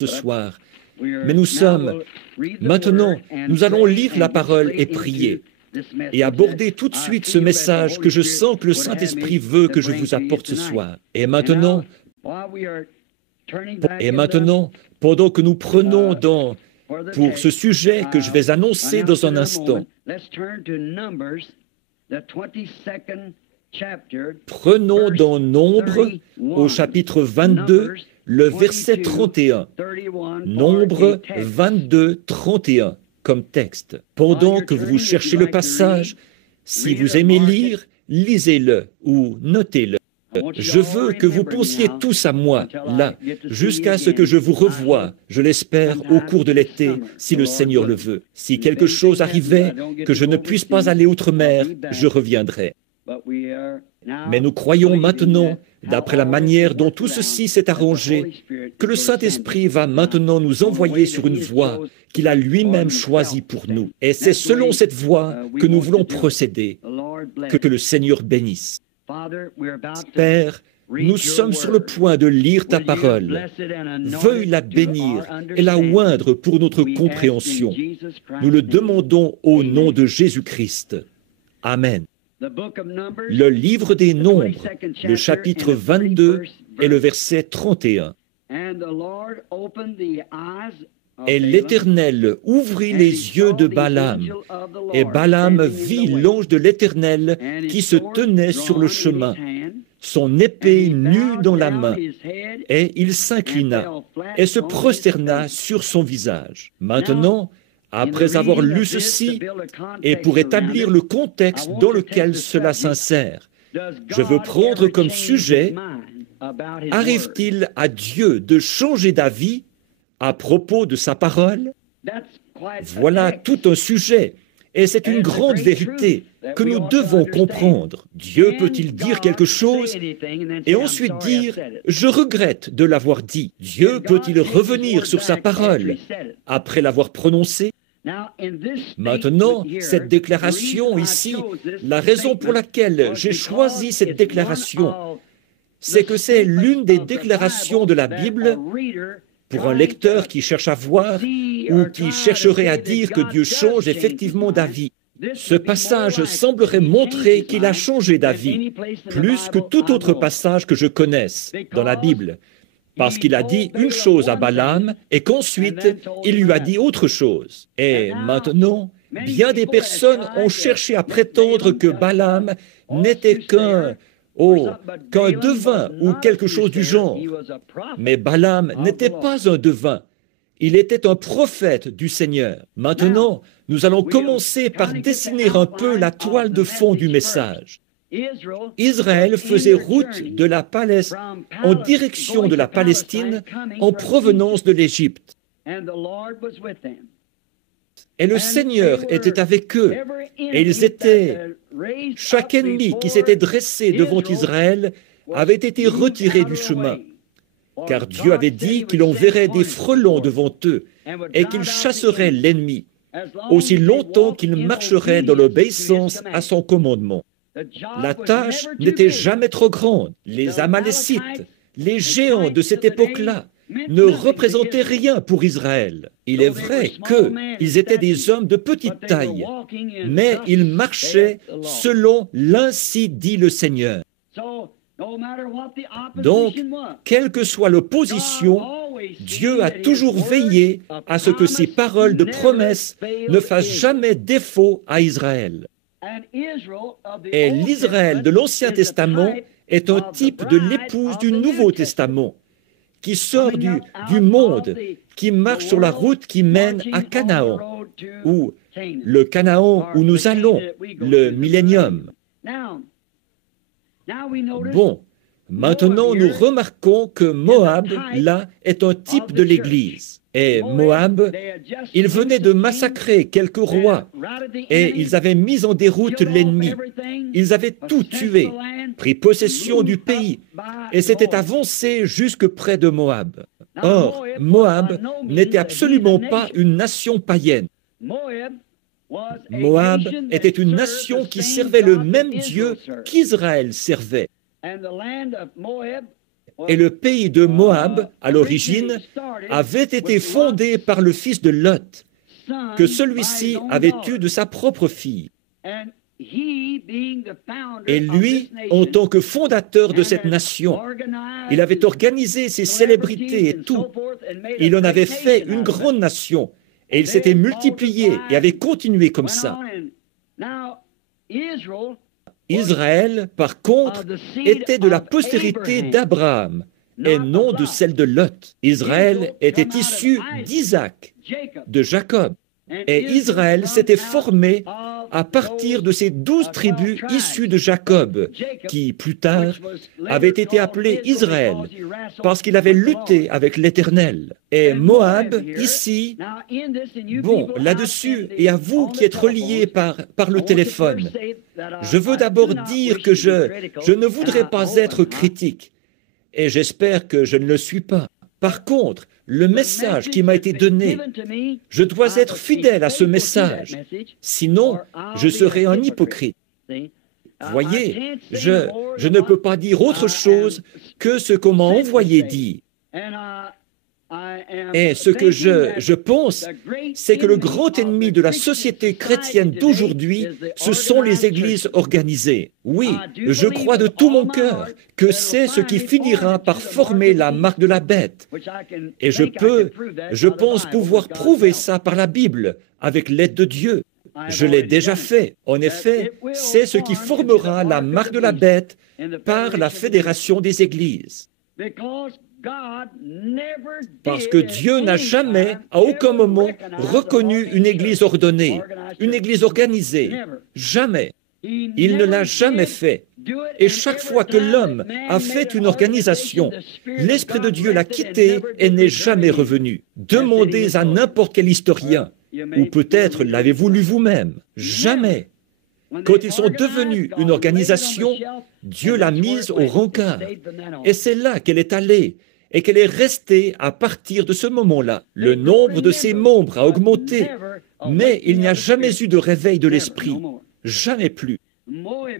ce soir. Mais maintenant, nous allons lire la parole et prier et aborder tout de suite ce message que je sens que le Saint-Esprit veut que je vous apporte ce soir. Et maintenant, pendant que nous prenons pour ce sujet que je vais annoncer dans un instant, prenons dans Nombre, au chapitre 22, le verset 31. Nombre 22, 31, comme texte. Pendant que vous cherchez le passage, si vous aimez lire, lisez-le ou notez-le. Je veux que vous pensiez tous à moi, là, jusqu'à ce que je vous revoie, je l'espère, au cours de l'été, si le Seigneur le veut. Si quelque chose arrivait, que je ne puisse pas aller outre-mer, je reviendrai. Mais nous croyons maintenant, d'après la manière dont tout ceci s'est arrangé, que le Saint-Esprit va maintenant nous envoyer sur une voie qu'il a lui-même choisie pour nous. Et c'est selon cette voie que nous voulons procéder. Que le Seigneur bénisse. Père, nous sommes sur le point de lire ta parole. Veuille la bénir et la oindre pour notre compréhension. Nous le demandons au nom de Jésus-Christ. Amen. Le livre des Nombres, le chapitre 22 et le verset 31. Et l'Éternel ouvrit les yeux de Balaam, et Balaam vit l'ange de l'Éternel qui se tenait sur le chemin, son épée nue dans la main, et il s'inclina et se prosterna sur son visage. Maintenant, après avoir lu ceci, et pour établir le contexte dans lequel cela s'insère, je veux prendre comme sujet, arrive-t-il à Dieu de changer d'avis à propos de sa parole? Voilà tout un sujet, et c'est une grande vérité que nous devons comprendre. Dieu peut-il dire quelque chose et ensuite dire « Je regrette de l'avoir dit ». Dieu peut-il revenir sur sa parole après l'avoir prononcée? Maintenant, cette déclaration ici, la raison pour laquelle j'ai choisi cette déclaration, c'est que c'est l'une des déclarations de la Bible pour un lecteur qui cherche à voir ou qui chercherait à dire que Dieu change effectivement d'avis. Ce passage semblerait montrer qu'il a changé d'avis, plus que tout autre passage que je connaisse dans la Bible, parce qu'il a dit une chose à Balaam et qu'ensuite il lui a dit autre chose. Et maintenant, bien des personnes ont cherché à prétendre que Balaam n'était qu'un devin ou quelque chose du genre. Mais Balaam n'était pas un devin. Il était un prophète du Seigneur. Maintenant, nous allons commencer par dessiner un peu la toile de fond du message. Israël faisait route de la Palestine en direction de la Palestine en provenance de l'Égypte. Et le Seigneur était avec eux, et chaque ennemi qui s'était dressé devant Israël avait été retiré du chemin, car Dieu avait dit qu'il enverrait des frelons devant eux et qu'il chasserait l'ennemi, aussi longtemps qu'il marcherait dans l'obéissance à son commandement. La tâche n'était jamais trop grande. Les Amalécites, les géants de cette époque-là, ne représentaient rien pour Israël. Il est vrai qu'ils étaient des hommes de petite taille, mais ils marchaient selon l'ainsi dit le Seigneur. Donc, quelle que soit l'opposition, Dieu a toujours veillé à ce que ses paroles de promesse ne fassent jamais défaut à Israël. Et l'Israël de l'Ancien Testament est un type de l'épouse du Nouveau Testament, qui sort du monde, qui marche sur la route qui mène à Canaan, ou le Canaan où nous allons, le millénium. Bon, maintenant nous remarquons que Moab, là, est un type de l'Église. Et Moab, ils venaient de massacrer quelques rois, et ils avaient mis en déroute l'ennemi. Ils avaient tout tué, pris possession du pays, et s'étaient avancés jusque près de Moab. Or, Moab n'était absolument pas une nation païenne. Moab était une nation qui servait le même Dieu qu'Israël servait. Et le pays de Moab, à l'origine, avait été fondé par le fils de Lot, que celui-ci avait eu de sa propre fille. Et lui, en tant que fondateur de cette nation, il avait organisé ses célébrités et tout. Il en avait fait une grande nation, et il s'était multiplié et avait continué comme ça. Israël, par contre, était de la postérité d'Abraham et non de celle de Lot. Israël était issu d'Isaac, de Jacob. Et Israël s'était formé à partir de ces 12 tribus issues de Jacob, qui, plus tard, avaient été appelées Israël, parce qu'il avait lutté avec l'Éternel. Et Moab, ici, bon, là-dessus, et à vous qui êtes reliés par le téléphone, je veux d'abord dire que je ne voudrais pas être critique, et j'espère que je ne le suis pas. Par contre, le message qui m'a été donné, je dois être fidèle à ce message, sinon je serai un hypocrite. Voyez, je ne peux pas dire autre chose que ce qu'on m'a envoyé dire. Et ce que je pense, c'est que le grand ennemi de la société chrétienne d'aujourd'hui, ce sont les églises organisées. Oui, je crois de tout mon cœur que c'est ce qui finira par former la marque de la bête. Et je pense pouvoir prouver ça par la Bible, avec l'aide de Dieu. Je l'ai déjà fait. En effet, c'est ce qui formera la marque de la bête par la Fédération des Églises. Parce que Dieu n'a jamais, à aucun moment, reconnu une église ordonnée, une église organisée. Jamais. Il ne l'a jamais fait. Et chaque fois que l'homme a fait une organisation, l'Esprit de Dieu l'a quitté et n'est jamais revenu. Demandez à n'importe quel historien, ou peut-être l'avez-vous lu vous-même. Jamais. Quand ils sont devenus une organisation, Dieu l'a mise au rencard. Et c'est là qu'elle est allée. Et qu'elle est restée à partir de ce moment-là. Le nombre de ses membres a augmenté, mais il n'y a jamais eu de réveil de l'esprit. Jamais plus.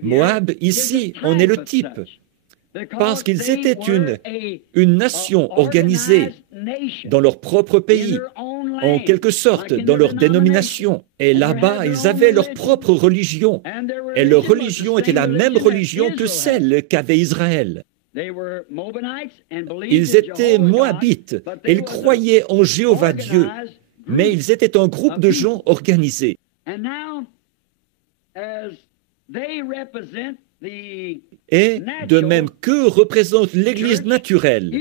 Moab, ici, en est le type. Parce qu'ils étaient une nation organisée dans leur propre pays, en quelque sorte dans leur dénomination. Et là-bas, ils avaient leur propre religion. Et leur religion était la même religion que celle qu'avait Israël. Ils étaient moabites et ils croyaient en Jéhovah Dieu, mais ils étaient un groupe de gens organisés. Et de même qu'eux représentent l'Église naturelle,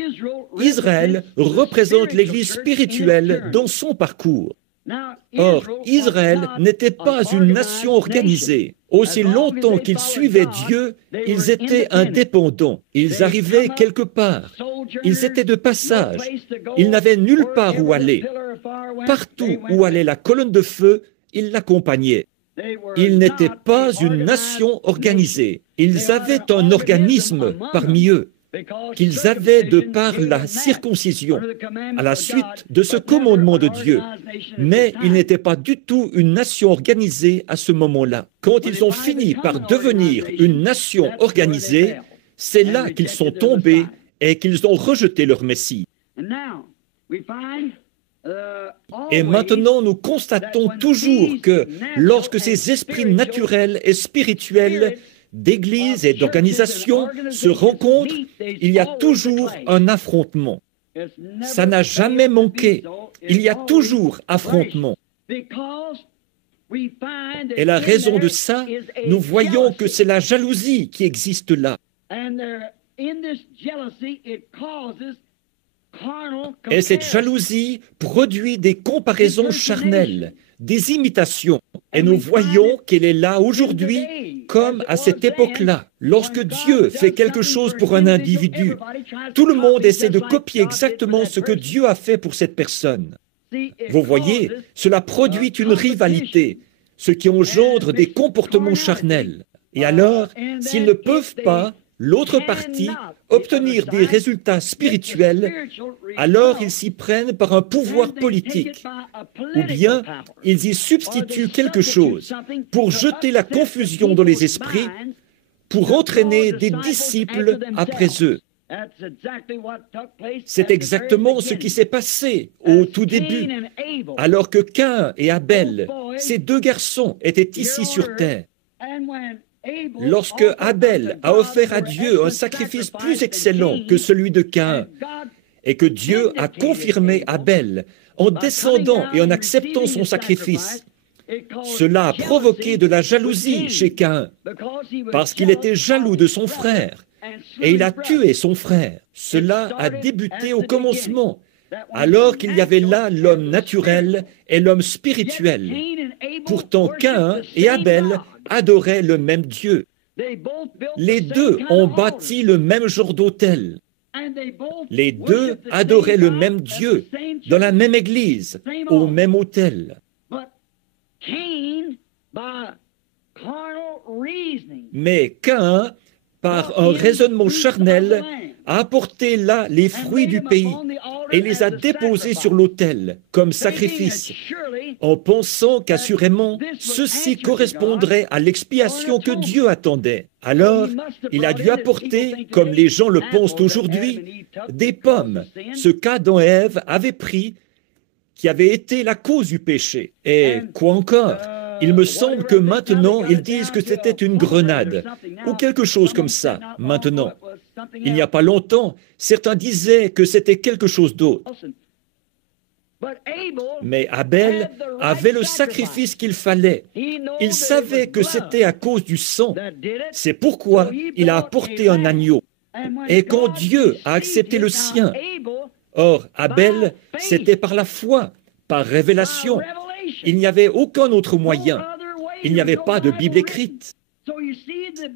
Israël représente l'Église spirituelle dans son parcours. Or, Israël n'était pas une nation organisée. Aussi longtemps qu'ils suivaient Dieu, ils étaient indépendants. Ils arrivaient quelque part. Ils étaient de passage. Ils n'avaient nulle part où aller. Partout où allait la colonne de feu, ils l'accompagnaient. Ils n'étaient pas une nation organisée. Ils avaient un organisme parmi eux qu'ils avaient de par la circoncision, à la suite de ce commandement de Dieu. Mais ils n'étaient pas du tout une nation organisée à ce moment-là. Quand ils ont fini par devenir une nation organisée, c'est là qu'ils sont tombés et qu'ils ont rejeté leur Messie. Et maintenant, nous constatons toujours que lorsque ces esprits naturels et spirituels d'église et d'organisation se rencontrent, il y a toujours un affrontement. Ça n'a jamais manqué. Il y a toujours affrontement. Et la raison de ça, nous voyons que c'est la jalousie qui existe là. Et cette jalousie produit des comparaisons charnelles, des imitations. Et nous voyons qu'elle est là aujourd'hui, comme à cette époque-là. Lorsque Dieu fait quelque chose pour un individu, tout le monde essaie de copier exactement ce que Dieu a fait pour cette personne. Vous voyez, cela produit une rivalité, ce qui engendre des comportements charnels. Et alors, s'ils ne peuvent pas, l'autre partie, obtenir des résultats spirituels, alors ils s'y prennent par un pouvoir politique, ou bien ils y substituent quelque chose pour jeter la confusion dans les esprits, pour entraîner des disciples après eux. C'est exactement ce qui s'est passé au tout début, alors que Caïn et Abel, ces deux garçons, étaient ici sur terre. Lorsque Abel a offert à Dieu un sacrifice plus excellent que celui de Caïn, et que Dieu a confirmé Abel en descendant et en acceptant son sacrifice, cela a provoqué de la jalousie chez Caïn, parce qu'il était jaloux de son frère, et il a tué son frère. Cela a débuté au commencement, alors qu'il y avait là l'homme naturel et l'homme spirituel. Pourtant, Caïn et Abel adoraient le même Dieu. Les deux ont bâti le même genre d'autel. Les deux adoraient le même Dieu dans la même église, au même autel. Mais Caïn, par un raisonnement charnel, a apporté là les fruits du pays et les a déposés sur l'autel comme sacrifice, en pensant qu'assurément ceci correspondrait à l'expiation que Dieu attendait. Alors, il a dû apporter, comme les gens le pensent aujourd'hui, des pommes, ce qu'Adam et Ève avaient pris, qui avait été la cause du péché. Et quoi encore? Il me semble que maintenant, ils disent que c'était une grenade, ou quelque chose comme ça, maintenant. Il n'y a pas longtemps, certains disaient que c'était quelque chose d'autre. Mais Abel avait le sacrifice qu'il fallait. Il savait que c'était à cause du sang. C'est pourquoi il a apporté un agneau. Et quand Dieu a accepté le sien, or Abel, c'était par la foi, par révélation. Il n'y avait aucun autre moyen. Il n'y avait pas de Bible écrite.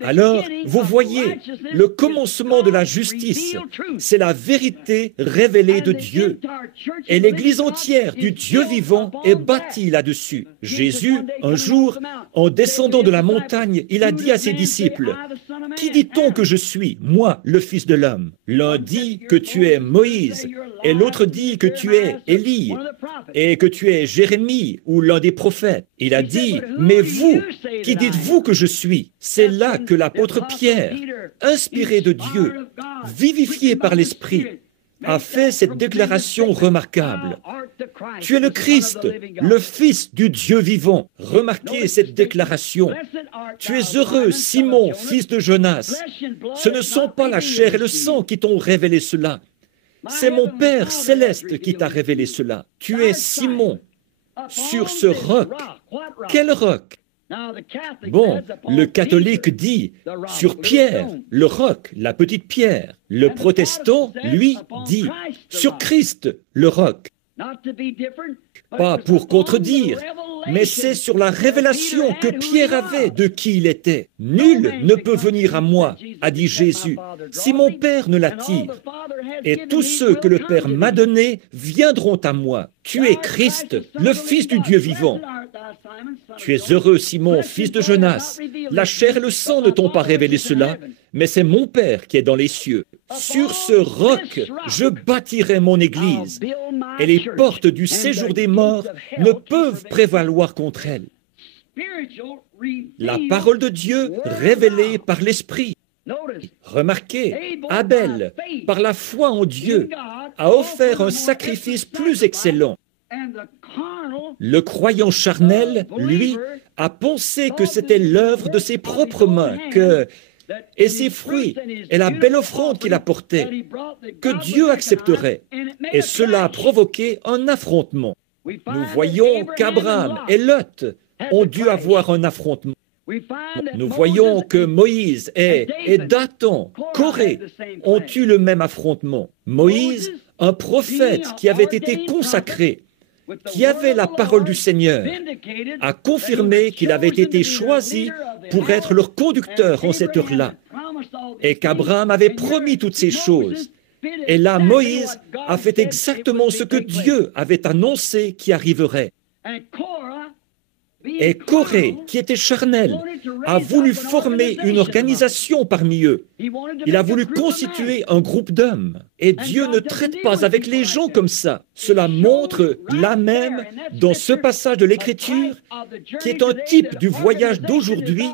Alors, vous voyez, le commencement de la justice, c'est la vérité révélée de Dieu. Et l'Église entière du Dieu vivant est bâtie là-dessus. Jésus, un jour, en descendant de la montagne, il a dit à ses disciples, « Qui dit-on que je suis, moi, le Fils de l'homme » L'un dit que tu es Moïse, et l'autre dit que tu es Élie, et que tu es Jérémie ou l'un des prophètes. Il a dit, « Mais vous, qui dites-vous que je suis ?» C'est là que l'apôtre Pierre, inspiré de Dieu, vivifié par l'Esprit, a fait cette déclaration remarquable. Tu es le Christ, le Fils du Dieu vivant. Remarquez cette déclaration. Tu es heureux, Simon, fils de Jonas. Ce ne sont pas la chair et le sang qui t'ont révélé cela. C'est mon Père céleste qui t'a révélé cela. Tu es Simon, sur ce roc. Quel roc? Bon, le catholique dit sur Pierre, le roc, la petite pierre. Le protestant, lui, dit sur Christ, le roc. Pas pour contredire, mais c'est sur la révélation que Pierre avait de qui il était. Nul ne peut venir à moi, a dit Jésus, si mon Père ne l'attire. Et tous ceux que le Père m'a donnés viendront à moi. Tu es Christ, le Fils du Dieu vivant. Tu es heureux, Simon, fils de Jonas. La chair et le sang ne t'ont pas révélé cela, mais c'est mon Père qui est dans les cieux. Sur ce roc, je bâtirai mon Église, et les portes du séjour des morts ne peuvent prévaloir contre elle. La parole de Dieu révélée par l'Esprit. Remarquez, Abel, par la foi en Dieu, a offert un sacrifice plus excellent. Le croyant charnel, lui, a pensé que c'était l'œuvre de ses propres mains, et ses fruits, et la belle offrande qu'il apportait, que Dieu accepterait. Et cela a provoqué un affrontement. Nous voyons qu'Abraham et Lot ont dû avoir un affrontement. Nous voyons que Moïse et Dathan, Corée, ont eu le même affrontement. Moïse, un prophète qui avait été consacré, qui avait la parole du Seigneur, a confirmé qu'il avait été choisi pour être leur conducteur en cette heure-là, et qu'Abraham avait promis toutes ces choses. Et là, Moïse a fait exactement ce que Dieu avait annoncé qui arriverait. Et Corée, qui était charnel, a voulu former une organisation parmi eux. Il a voulu constituer un groupe d'hommes. Et Dieu ne traite pas avec les gens comme ça. Cela montre là même, dans ce passage de l'Écriture, qui est un type du voyage d'aujourd'hui,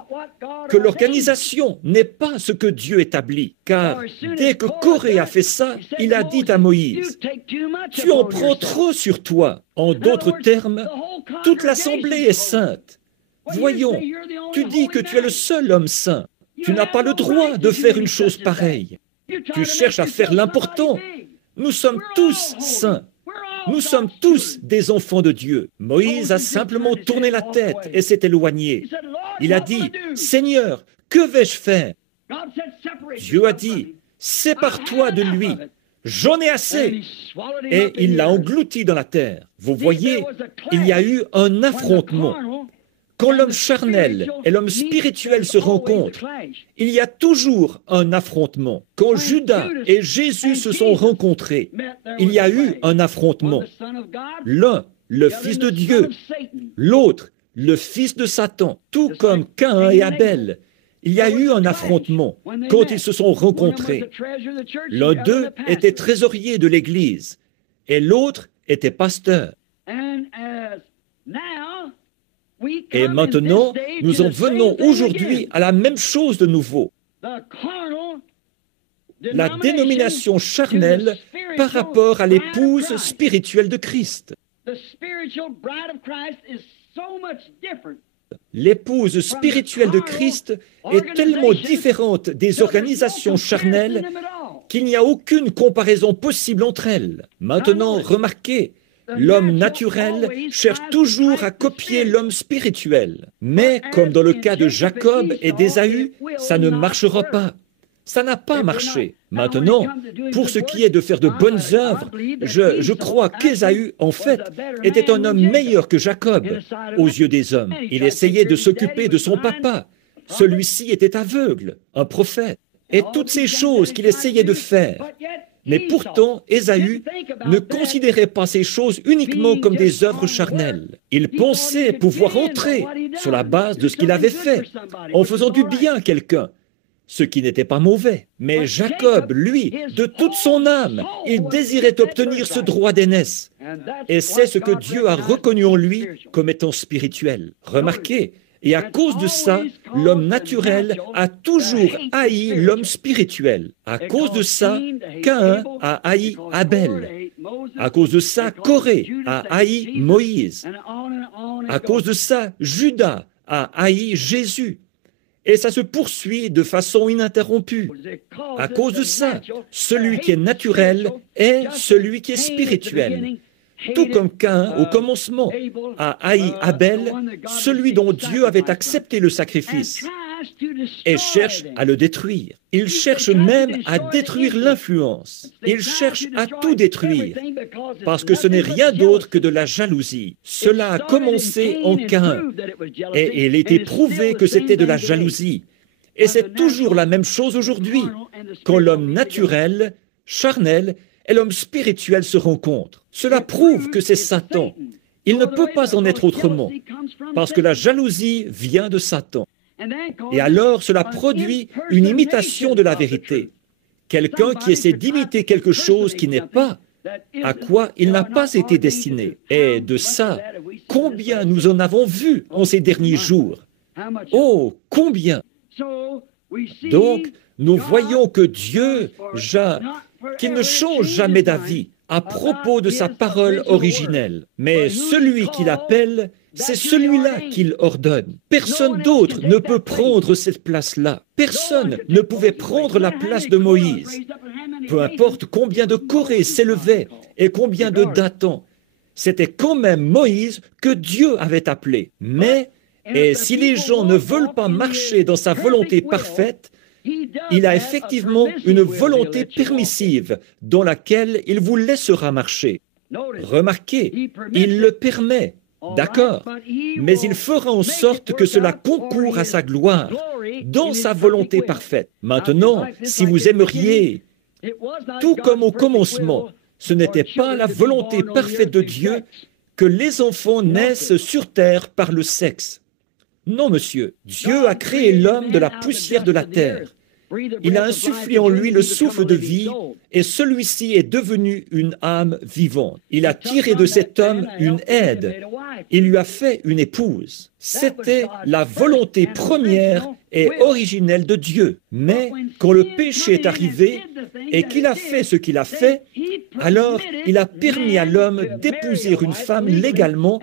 que l'organisation n'est pas ce que Dieu établit. Car dès que Corée a fait ça, il a dit à Moïse, « Tu en prends trop sur toi. » En d'autres termes, toute l'assemblée est sainte. Voyons, tu dis que tu es le seul homme saint. Tu n'as pas le droit de faire une chose pareille. Tu cherches à faire l'important. Nous sommes tous saints. Nous sommes tous des enfants de Dieu. Moïse a simplement tourné la tête et s'est éloigné. Il a dit, « Seigneur, que vais-je faire ?» Dieu a dit, « Sépare-toi de lui. J'en ai assez. » Et il l'a englouti dans la terre. Vous voyez, il y a eu un affrontement. Quand l'homme charnel et l'homme spirituel se rencontrent, il y a toujours un affrontement. Quand Judas et Jésus se sont rencontrés, il y a eu un affrontement. L'un, le Fils de Dieu, l'autre, le fils de Satan, tout comme Caïn et Abel. Il y a eu un affrontement quand ils se sont rencontrés. L'un d'eux était trésorier de l'Église et l'autre était pasteur. Et maintenant, nous en venons aujourd'hui à la même chose de nouveau. La dénomination charnelle par rapport à l'épouse spirituelle de Christ. L'épouse spirituelle de Christ est tellement différente des organisations charnelles qu'il n'y a aucune comparaison possible entre elles. Maintenant, remarquez, l'homme naturel cherche toujours à copier l'homme spirituel. Mais, comme dans le cas de Jacob et d'Ésaü, ça ne marchera pas. Ça n'a pas marché. Maintenant, pour ce qui est de faire de bonnes œuvres, je crois qu'Ésaü, en fait, était un homme meilleur que Jacob aux yeux des hommes. Il essayait de s'occuper de son papa. Celui-ci était aveugle, un prophète. Et toutes ces choses qu'il essayait de faire. Mais pourtant, Ésaü ne considérait pas ces choses uniquement comme des œuvres charnelles. Il pensait pouvoir entrer sur la base de ce qu'il avait fait, en faisant du bien à quelqu'un, ce qui n'était pas mauvais. Mais Jacob, lui, de toute son âme, il désirait obtenir ce droit d'aînesse. Et c'est ce que Dieu a reconnu en lui comme étant spirituel. Remarquez, et à cause de ça, l'homme naturel a toujours haï l'homme spirituel. À cause de ça, Caïn a haï Abel. À cause de ça, Corée a haï Moïse. À cause de ça, Judas a haï Jésus. Et ça se poursuit de façon ininterrompue. À cause de ça, celui qui est naturel est celui qui est spirituel. Tout comme Caïn, au commencement, a haï Abel, celui dont Dieu avait accepté le sacrifice, et cherche à le détruire. Il cherche même à détruire l'influence. Il cherche à tout détruire, parce que ce n'est rien d'autre que de la jalousie. Cela a commencé en Caïn, et il était prouvé que c'était de la jalousie. Et c'est toujours la même chose aujourd'hui, quand l'homme naturel, charnel, et l'homme spirituel se rencontrent. Cela prouve que c'est Satan. Il ne peut pas en être autrement, parce que la jalousie vient de Satan. Et alors, cela produit une imitation de la vérité. Quelqu'un qui essaie d'imiter quelque chose qui n'est pas, à quoi il n'a pas été destiné. Et de ça, combien nous en avons vu en ces derniers jours? Oh, combien! Donc, nous voyons que Dieu, qu'il ne change jamais d'avis à propos de sa parole originelle. Mais celui qui l'appelle, c'est celui-là qu'il ordonne. Personne d'autre ne peut prendre cette place-là. Personne ne pouvait prendre la place de Moïse. Peu importe combien de Corée s'élevaient et combien de Dathan, c'était quand même Moïse que Dieu avait appelé. Mais, et si les gens ne veulent pas marcher dans sa volonté parfaite, il a effectivement une volonté permissive dans laquelle il vous laissera marcher. Remarquez, il le permet, d'accord, mais il fera en sorte que cela concourt à sa gloire, dans sa volonté parfaite. Maintenant, si vous aimeriez, tout comme au commencement, ce n'était pas la volonté parfaite de Dieu que les enfants naissent sur terre par le sexe. Non, monsieur, Dieu a créé l'homme de la poussière de la terre. Il a insufflé en lui le souffle de vie et celui-ci est devenu une âme vivante. Il a tiré de cet homme une aide. Il lui a fait une épouse. C'était la volonté première et originelle de Dieu. Mais quand le péché est arrivé et qu'il a fait ce qu'il a fait, alors il a permis à l'homme d'épouser une femme légalement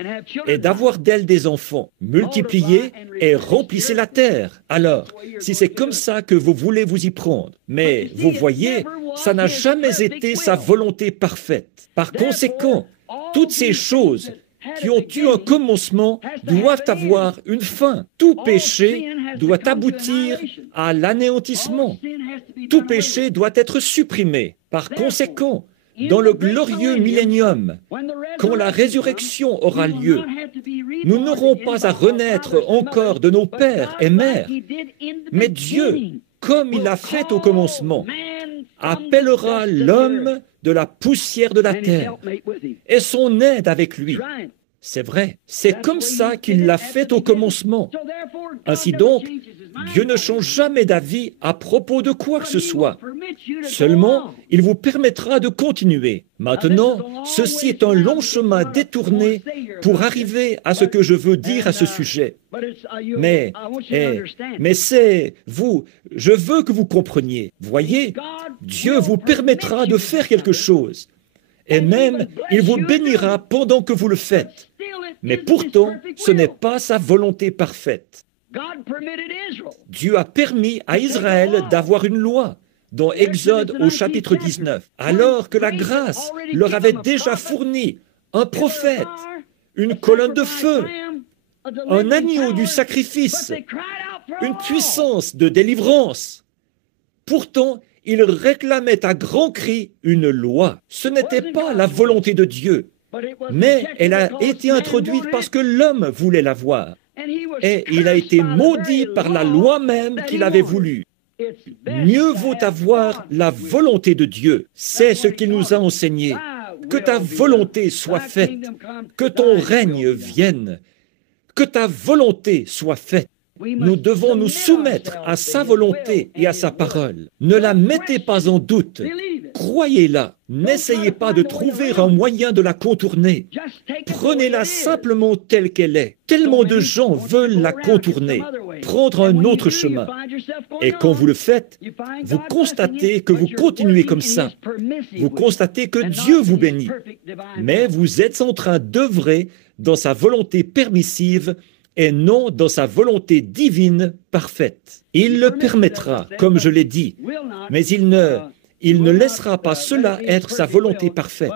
et d'avoir d'elle des enfants. Multipliez et remplissez la terre. Alors, si c'est comme ça que vous voulez vous y prendre, mais vous voyez, ça n'a jamais été sa volonté parfaite. Par conséquent, toutes ces choses qui ont eu un commencement doivent avoir une fin. Tout péché doit aboutir à l'anéantissement. Tout péché doit être supprimé. Par conséquent, dans le glorieux millénium, quand la résurrection aura lieu, nous n'aurons pas à renaître encore de nos pères et mères, mais Dieu, comme il l'a fait au commencement, appellera l'homme de la poussière de la terre et son aide avec lui. C'est vrai, c'est comme ça qu'il l'a fait au commencement. Ainsi donc, Dieu ne change jamais d'avis à propos de quoi que ce soit. Seulement, il vous permettra de continuer. Maintenant, ceci est un long chemin détourné pour arriver à ce que je veux dire à ce sujet. Mais c'est vous, je veux que vous compreniez. Voyez, Dieu vous permettra de faire quelque chose. Et même, il vous bénira pendant que vous le faites. Mais pourtant, ce n'est pas sa volonté parfaite. Dieu a permis à Israël d'avoir une loi, dans Exode au chapitre 19, alors que la grâce leur avait déjà fourni un prophète, une colonne de feu, un agneau du sacrifice, une puissance de délivrance. Pourtant, ils réclamaient à grands cris une loi. Ce n'était pas la volonté de Dieu, mais elle a été introduite parce que l'homme voulait l'avoir. Et il a été maudit par la loi même qu'il avait voulu. Mieux vaut avoir la volonté de Dieu. C'est ce qu'il nous a enseigné. Que ta volonté soit faite, que ton règne vienne, que ta volonté soit faite. Nous devons nous soumettre à sa volonté et à sa parole. Ne la mettez pas en doute. Croyez-la. N'essayez pas de trouver un moyen de la contourner. Prenez-la simplement telle qu'elle est. Tellement de gens veulent la contourner, prendre un autre chemin. Et quand vous le faites, vous constatez que vous continuez comme ça. Vous constatez que Dieu vous bénit. Mais vous êtes en train d'œuvrer dans sa volonté permissive et non dans sa volonté divine parfaite. Il le permettra, comme je l'ai dit, mais il ne laissera pas cela être sa volonté parfaite.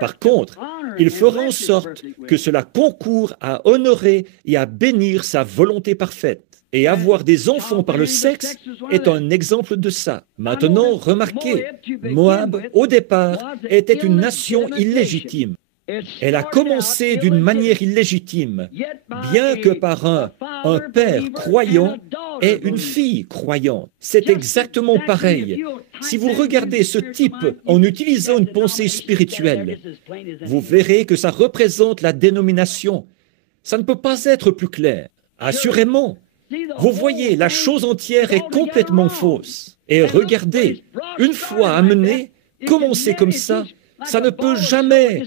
Par contre, il fera en sorte que cela concourt à honorer et à bénir sa volonté parfaite. Et avoir des enfants par le sexe est un exemple de ça. Maintenant, remarquez, Moab, au départ, était une nation illégitime. Elle a commencé d'une manière illégitime, bien que par un père croyant et une fille croyante. C'est exactement pareil. Si vous regardez ce type en utilisant une pensée spirituelle, vous verrez que ça représente la dénomination. Ça ne peut pas être plus clair. Assurément, vous voyez, la chose entière est complètement fausse. Et regardez, une fois amené, commencer comme ça ne peut jamais.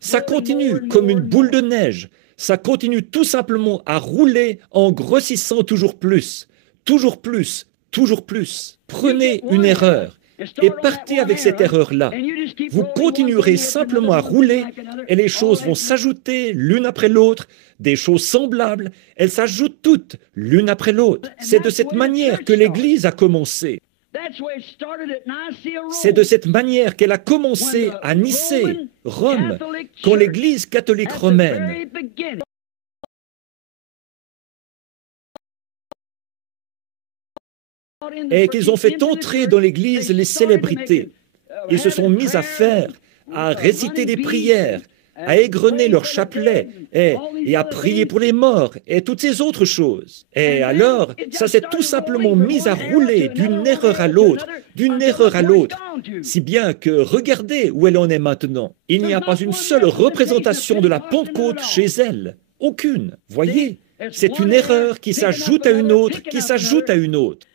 Ça continue comme une boule de neige. Ça continue tout simplement à rouler en grossissant toujours plus, toujours plus, toujours plus. Prenez une erreur et partez avec cette erreur-là. Vous continuerez simplement à rouler et les choses vont s'ajouter l'une après l'autre, des choses semblables, elles s'ajoutent toutes l'une après l'autre. C'est de cette manière que l'Église a commencé. C'est de cette manière qu'elle a commencé à Nicée, Rome, quand l'Église catholique romaine et qu'ils ont fait entrer dans l'Église les célébrités. Ils se sont mis à réciter des prières, à égrener leur chapelet et à prier pour les morts et toutes ces autres choses. Et alors, ça s'est tout simplement mis à rouler d'une erreur à l'autre, si bien que regardez où elle en est maintenant. Il n'y a pas une seule représentation de la Pentecôte chez elle. Aucune. Voyez, c'est une erreur qui s'ajoute à une autre, qui s'ajoute à une autre.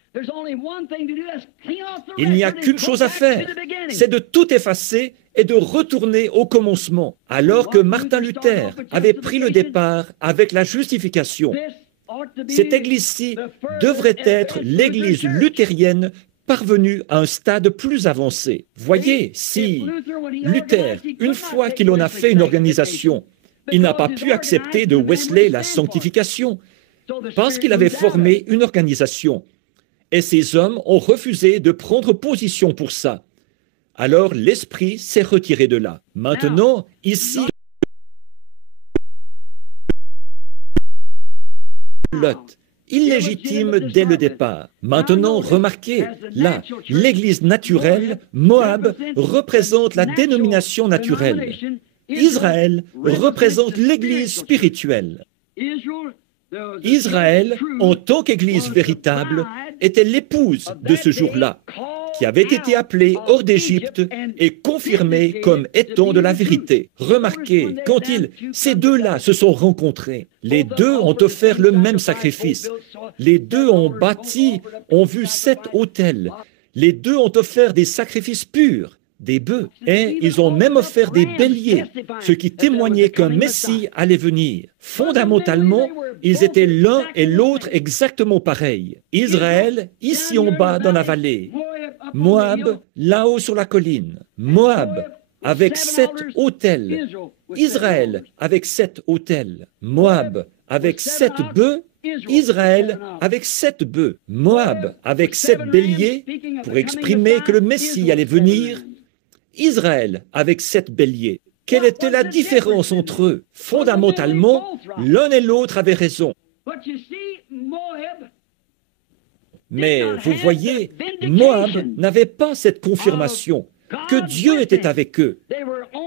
Il n'y a qu'une chose à faire, c'est de tout effacer et de retourner au commencement. Alors que Martin Luther avait pris le départ avec la justification, cette église-ci devrait être l'église luthérienne parvenue à un stade plus avancé. Voyez, si Luther, une fois qu'il en a fait une organisation, il n'a pas pu accepter de Wesley la sanctification, parce qu'il avait formé une organisation. Et ces hommes ont refusé de prendre position pour ça. Alors l'Esprit s'est retiré de là. Maintenant, ici, Lot, illégitime dès le départ. Maintenant, remarquez, là, l'Église naturelle, Moab, représente la dénomination naturelle. Israël représente l'Église spirituelle. Israël, en tant qu'Église véritable, était l'épouse de ce jour-là, qui avait été appelée hors d'Égypte et confirmée comme étant de la vérité. Remarquez, quand ces deux-là se sont rencontrés, les deux ont offert le même sacrifice. Les deux ont bâti, ont vu 7 autels. Les deux ont offert des sacrifices purs, des bœufs, et ils ont même offert des béliers, ce qui témoignait qu'un Messie allait venir. Fondamentalement, ils étaient l'un et l'autre exactement pareils. Israël, ici en bas dans la vallée. Moab, là-haut sur la colline. Moab, avec 7 autels. Israël, avec 7 autels. Moab, avec 7 bœufs. Israël, avec 7 bœufs. Moab, avec 7 béliers, pour exprimer que le Messie allait venir. Israël, avec 7 béliers. Quelle était la différence entre eux? Fondamentalement, l'un et l'autre avaient raison. Mais vous voyez, Moab n'avait pas cette confirmation que Dieu était avec eux.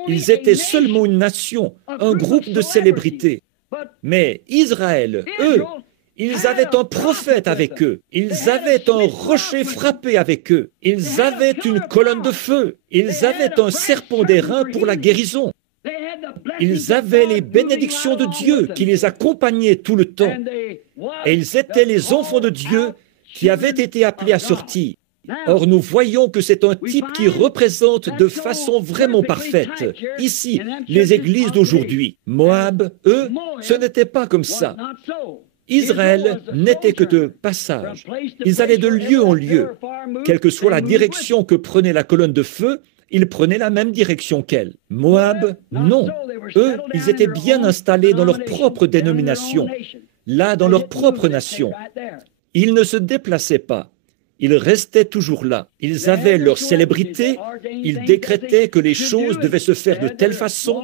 Ils étaient seulement une nation, un groupe de célébrités. Mais Israël, eux, ils avaient un prophète avec eux. Ils avaient un rocher frappé avec eux. Ils avaient une colonne de feu. Ils avaient un serpent d'airain pour la guérison. Ils avaient les bénédictions de Dieu qui les accompagnaient tout le temps. Et ils étaient les enfants de Dieu qui avaient été appelés à sortir. Or, nous voyons que c'est un type qui représente de façon vraiment parfaite, ici, les églises d'aujourd'hui. Moab, eux, ce n'était pas comme ça. Israël n'était que de passage. Ils allaient de lieu en lieu. Quelle que soit la direction que prenait la colonne de feu, ils prenaient la même direction qu'elle. Moab, non. Eux, ils étaient bien installés dans leur propre dénomination, là dans leur propre nation. Ils ne se déplaçaient pas. Ils restaient toujours là. Ils avaient leur célébrité, ils décrétaient que les choses devaient se faire de telle façon,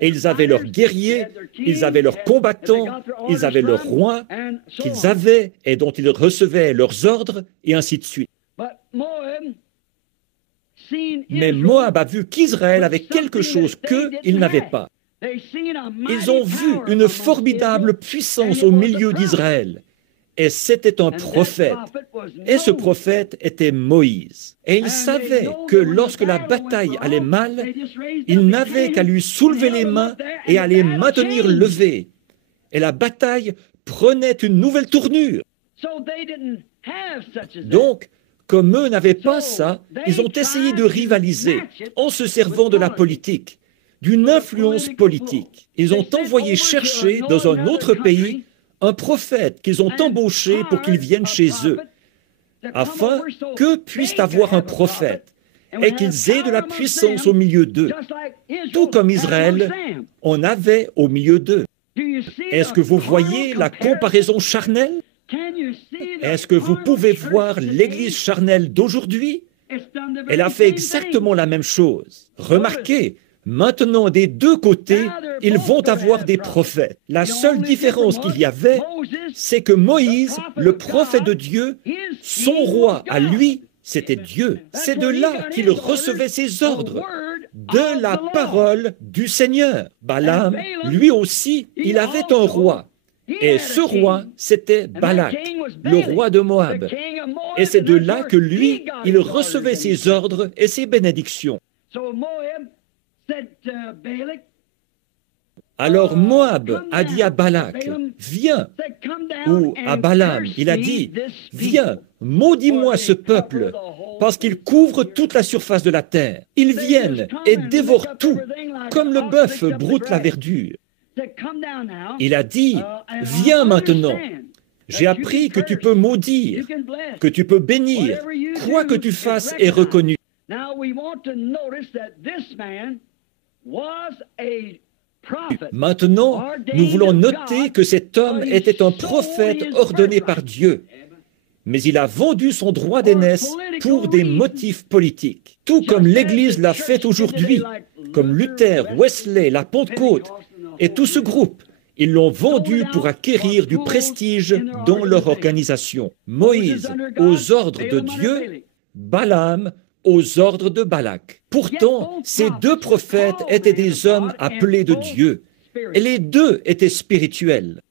et ils avaient leurs guerriers, ils avaient leurs combattants, ils avaient leurs rois qu'ils avaient et dont ils recevaient leurs ordres, et ainsi de suite. Mais Moab a vu qu'Israël avait quelque chose qu'eux, ils n'avaient pas. Ils ont vu une formidable puissance au milieu d'Israël. Et c'était un prophète. Et ce prophète était Moïse. Et il savait que lorsque la bataille allait mal, il n'avait qu'à lui soulever les mains et à les maintenir levées. Et la bataille prenait une nouvelle tournure. Donc, comme eux n'avaient pas ça, ils ont essayé de rivaliser en se servant de la politique, d'une influence politique. Ils ont envoyé chercher dans un autre pays un prophète qu'ils ont embauché pour qu'il vienne chez eux, afin qu'eux puissent avoir un prophète et qu'ils aient de la puissance au milieu d'eux, tout comme Israël en avait au milieu d'eux. Est-ce que vous voyez la comparaison charnelle? Est-ce que vous pouvez voir l'Église charnelle d'aujourd'hui? Elle a fait exactement la même chose. Remarquez, maintenant, des deux côtés, ils vont avoir des prophètes. La seule différence qu'il y avait, c'est que Moïse, le prophète de Dieu, son roi à lui, c'était Dieu. C'est de là qu'il recevait ses ordres, de la parole du Seigneur. Balaam, lui aussi, il avait un roi. Et ce roi, c'était Balak, le roi de Moab. Et c'est de là que lui, il recevait ses ordres et ses bénédictions. Alors Moab a dit à Balak, viens, ou à Balaam, il a dit, viens, maudis-moi ce peuple, parce qu'ils couvrent toute la surface de la terre. Ils viennent et dévorent tout, comme le bœuf broute la verdure. Il a dit, viens maintenant. J'ai appris que tu peux maudire, que tu peux bénir, quoi que tu fasses est reconnu. Maintenant, nous voulons noter que cet homme était un prophète ordonné par Dieu, mais il a vendu son droit d'aînesse pour des motifs politiques, tout comme l'Église l'a fait aujourd'hui, comme Luther, Wesley, la Pentecôte et tout ce groupe. Ils l'ont vendu pour acquérir du prestige dans leur organisation. Moïse aux ordres de Dieu, Balaam aux ordres de Balak. Pourtant, ces deux prophètes étaient des hommes appelés de Dieu, et les deux étaient spirituels.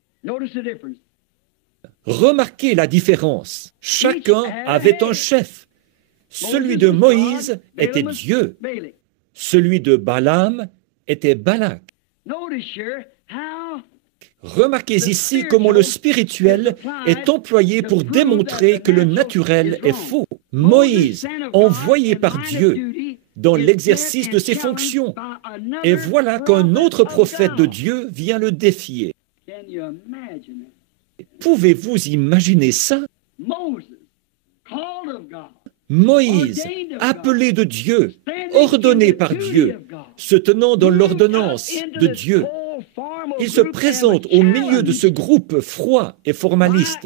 Remarquez la différence. Chacun avait un chef. Celui de Moïse était Dieu. Celui de Balaam était Balak. Remarquez ici comment le spirituel est employé pour démontrer que le naturel est faux. Moïse, envoyé par Dieu dans l'exercice de ses fonctions, et voilà qu'un autre prophète de Dieu vient le défier. Pouvez-vous imaginer ça? Moïse, appelé de Dieu, ordonné par Dieu, se tenant dans l'ordonnance de Dieu, il se présente au milieu de ce groupe froid et formaliste,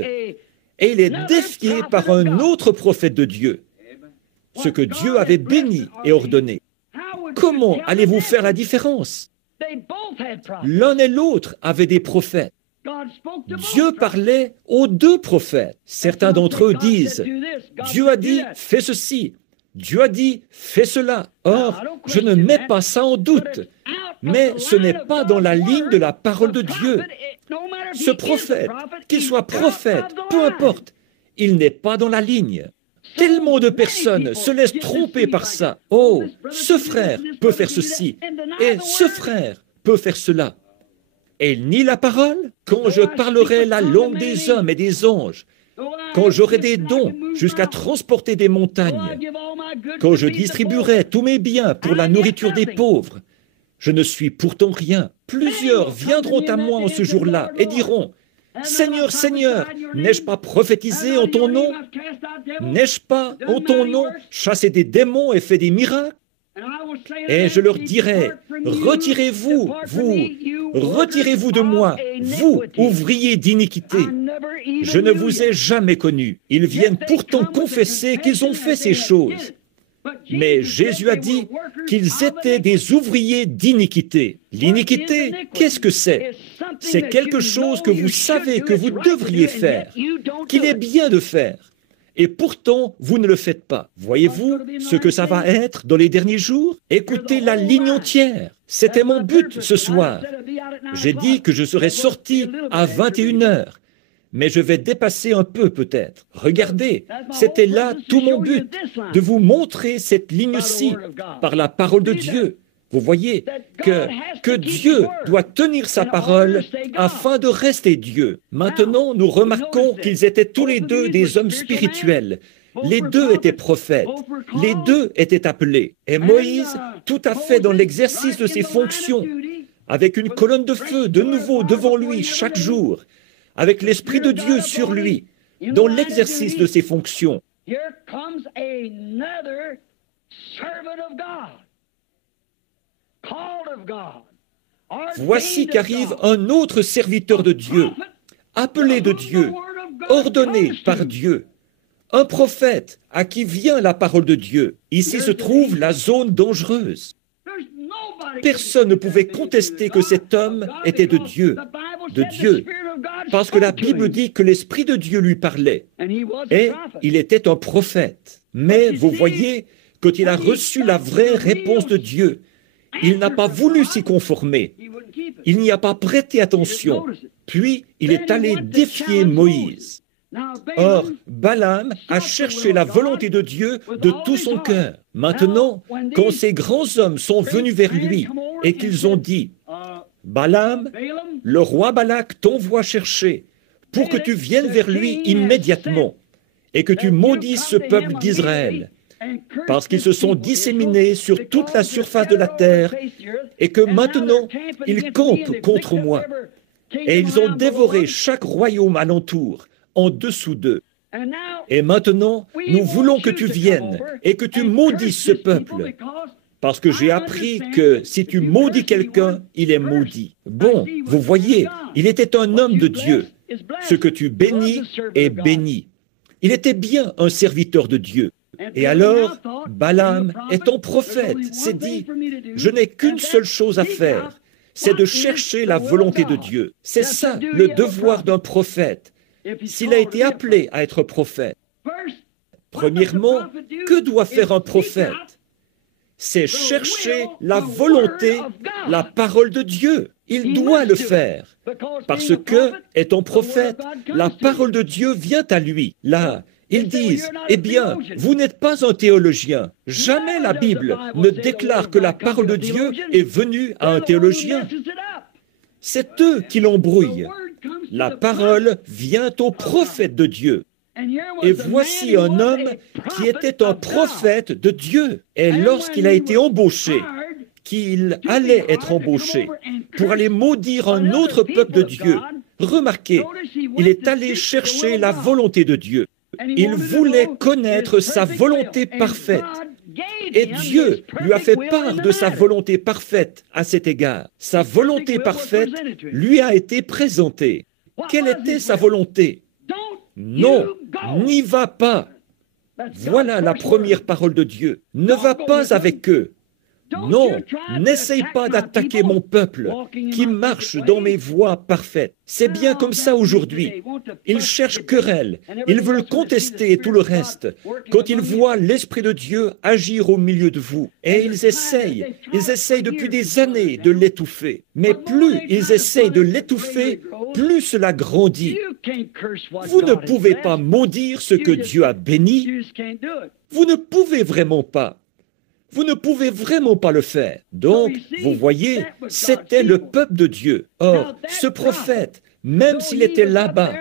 et il est défié par un autre prophète de Dieu, ce que Dieu avait béni et ordonné. Comment allez-vous faire la différence? L'un et l'autre avaient des prophètes. Dieu parlait aux deux prophètes. Certains d'entre eux disent, Dieu a dit, fais ceci. Dieu a dit, fais cela. Or, je ne mets pas ça en doute. Mais ce n'est pas dans la ligne de la parole de Dieu. Ce prophète, qu'il soit prophète, peu importe, il n'est pas dans la ligne. Tellement de personnes se laissent tromper par ça. Oh, ce frère peut faire ceci, et ce frère peut faire cela. Et nie la parole. Quand je parlerai la langue des hommes et des anges, quand j'aurai des dons jusqu'à transporter des montagnes, quand je distribuerai tous mes biens pour la nourriture des pauvres, je ne suis pourtant rien. Plusieurs viendront à moi en ce jour-là et diront, Seigneur, Seigneur, n'ai-je pas prophétisé en ton nom? N'ai-je pas en ton nom chassé des démons et fait des miracles? Et je leur dirai, retirez-vous, retirez-vous de moi, vous, ouvriers d'iniquité. Je ne vous ai jamais connus. Ils viennent pourtant confesser qu'ils ont fait ces choses. Mais Jésus a dit qu'ils étaient des ouvriers d'iniquité. L'iniquité, qu'est-ce que c'est? C'est quelque chose que vous savez que vous devriez faire, qu'il est bien de faire. Et pourtant, vous ne le faites pas. Voyez-vous ce que ça va être dans les derniers jours? Écoutez la ligne entière. C'était mon but ce soir. J'ai dit que je serais sorti à 21h. Mais je vais dépasser un peu peut-être. Regardez, c'était là tout mon but, de vous montrer cette ligne-ci par la parole de Dieu. Vous voyez que Dieu doit tenir sa parole afin de rester Dieu. Maintenant, nous remarquons qu'ils étaient tous les deux des hommes spirituels. Les deux étaient prophètes. Les deux étaient appelés. Et Moïse, tout à fait dans l'exercice de ses fonctions, avec une colonne de feu de nouveau devant lui chaque jour, avec l'Esprit de Dieu sur lui, dans l'exercice de ses fonctions. Voici qu'arrive un autre serviteur de Dieu, appelé de Dieu, ordonné par Dieu, un prophète à qui vient la parole de Dieu. Ici se trouve la zone dangereuse. Personne ne pouvait contester que cet homme était de Dieu, parce que la Bible dit que l'Esprit de Dieu lui parlait, et il était un prophète. Mais vous voyez, quand il a reçu la vraie réponse de Dieu, il n'a pas voulu s'y conformer, il n'y a pas prêté attention, puis il est allé défier Moïse. Or, Balaam a cherché la volonté de Dieu de tout son cœur. Maintenant, quand ces grands hommes sont venus vers lui et qu'ils ont dit, Balaam, le roi Balak t'envoie chercher pour que tu viennes vers lui immédiatement et que tu maudisses ce peuple d'Israël, parce qu'ils se sont disséminés sur toute la surface de la terre et que maintenant ils campent contre moi. Et ils ont dévoré chaque royaume alentour, en dessous d'eux. Et maintenant, nous voulons que tu viennes et que tu maudisses ce peuple, parce que j'ai appris que si tu maudis quelqu'un, il est maudit. Bon, vous voyez, il était un homme de Dieu. Ce que tu bénis est béni. Il était bien un serviteur de Dieu. Et alors, Balaam, étant prophète, s'est dit, « Je n'ai qu'une seule chose à faire, c'est de chercher la volonté de Dieu. » C'est ça, le devoir d'un prophète, s'il a été appelé à être prophète. Premièrement, que doit faire un prophète? C'est chercher la volonté, la parole de Dieu. Il doit le faire. Parce que, étant prophète, la parole de Dieu vient à lui. Là, ils disent, eh bien, vous n'êtes pas un théologien. Jamais la Bible ne déclare que la parole de Dieu est venue à un théologien. C'est eux qui l'embrouillent. La parole vient au prophète de Dieu. Et voici un homme qui était un prophète de Dieu. Et lorsqu'il a été embauché, qu'il allait être embauché pour aller maudire un autre peuple de Dieu, remarquez, il est allé chercher la volonté de Dieu. Il voulait connaître sa volonté parfaite. Et Dieu lui a fait part de sa volonté parfaite à cet égard. Sa volonté parfaite lui a été présentée. Quelle était sa volonté? Non, n'y va pas. Voilà la première parole de Dieu. Ne va pas avec eux. Non, n'essaye pas d'attaquer mon peuple qui marche dans mes voies parfaites. C'est bien comme ça aujourd'hui. Ils cherchent querelle, ils veulent contester et tout le reste, quand ils voient l'Esprit de Dieu agir au milieu de vous. Et ils essayent depuis des années de l'étouffer. Mais plus ils essayent de l'étouffer, plus cela grandit. Vous ne pouvez pas maudire ce que Dieu a béni. Vous ne pouvez vraiment pas. Vous ne pouvez vraiment pas le faire. Donc, vous voyez, c'était le peuple de Dieu. Or, ce prophète, même s'il était là-bas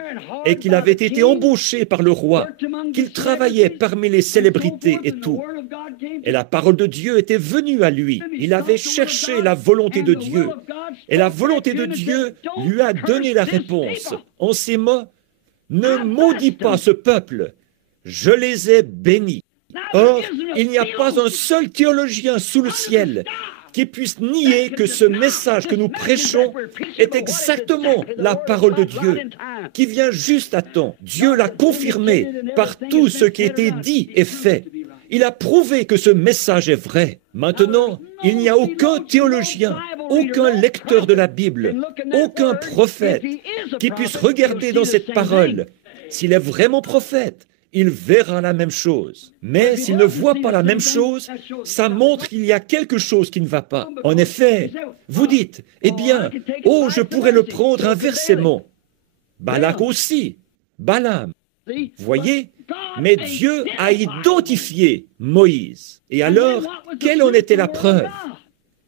et qu'il avait été embauché par le roi, qu'il travaillait parmi les célébrités et tout, et la parole de Dieu était venue à lui, il avait cherché la volonté de Dieu, et la volonté de Dieu lui a donné la réponse. En ces mots, ne maudis pas ce peuple, je les ai bénis. Or, il n'y a pas un seul théologien sous le ciel qui puisse nier que ce message que nous prêchons est exactement la parole de Dieu, qui vient juste à temps. Dieu l'a confirmé par tout ce qui a été dit et fait. Il a prouvé que ce message est vrai. Maintenant, il n'y a aucun théologien, aucun lecteur de la Bible, aucun prophète qui puisse regarder dans cette parole s'il est vraiment prophète. Il verra la même chose. Mais s'il ne voit pas la même chose, ça montre qu'il y a quelque chose qui ne va pas. En effet, vous dites, eh bien, oh, je pourrais le prendre inversement. Balak aussi, Balaam. Voyez, mais Dieu a identifié Moïse. Et alors, quelle en était la preuve?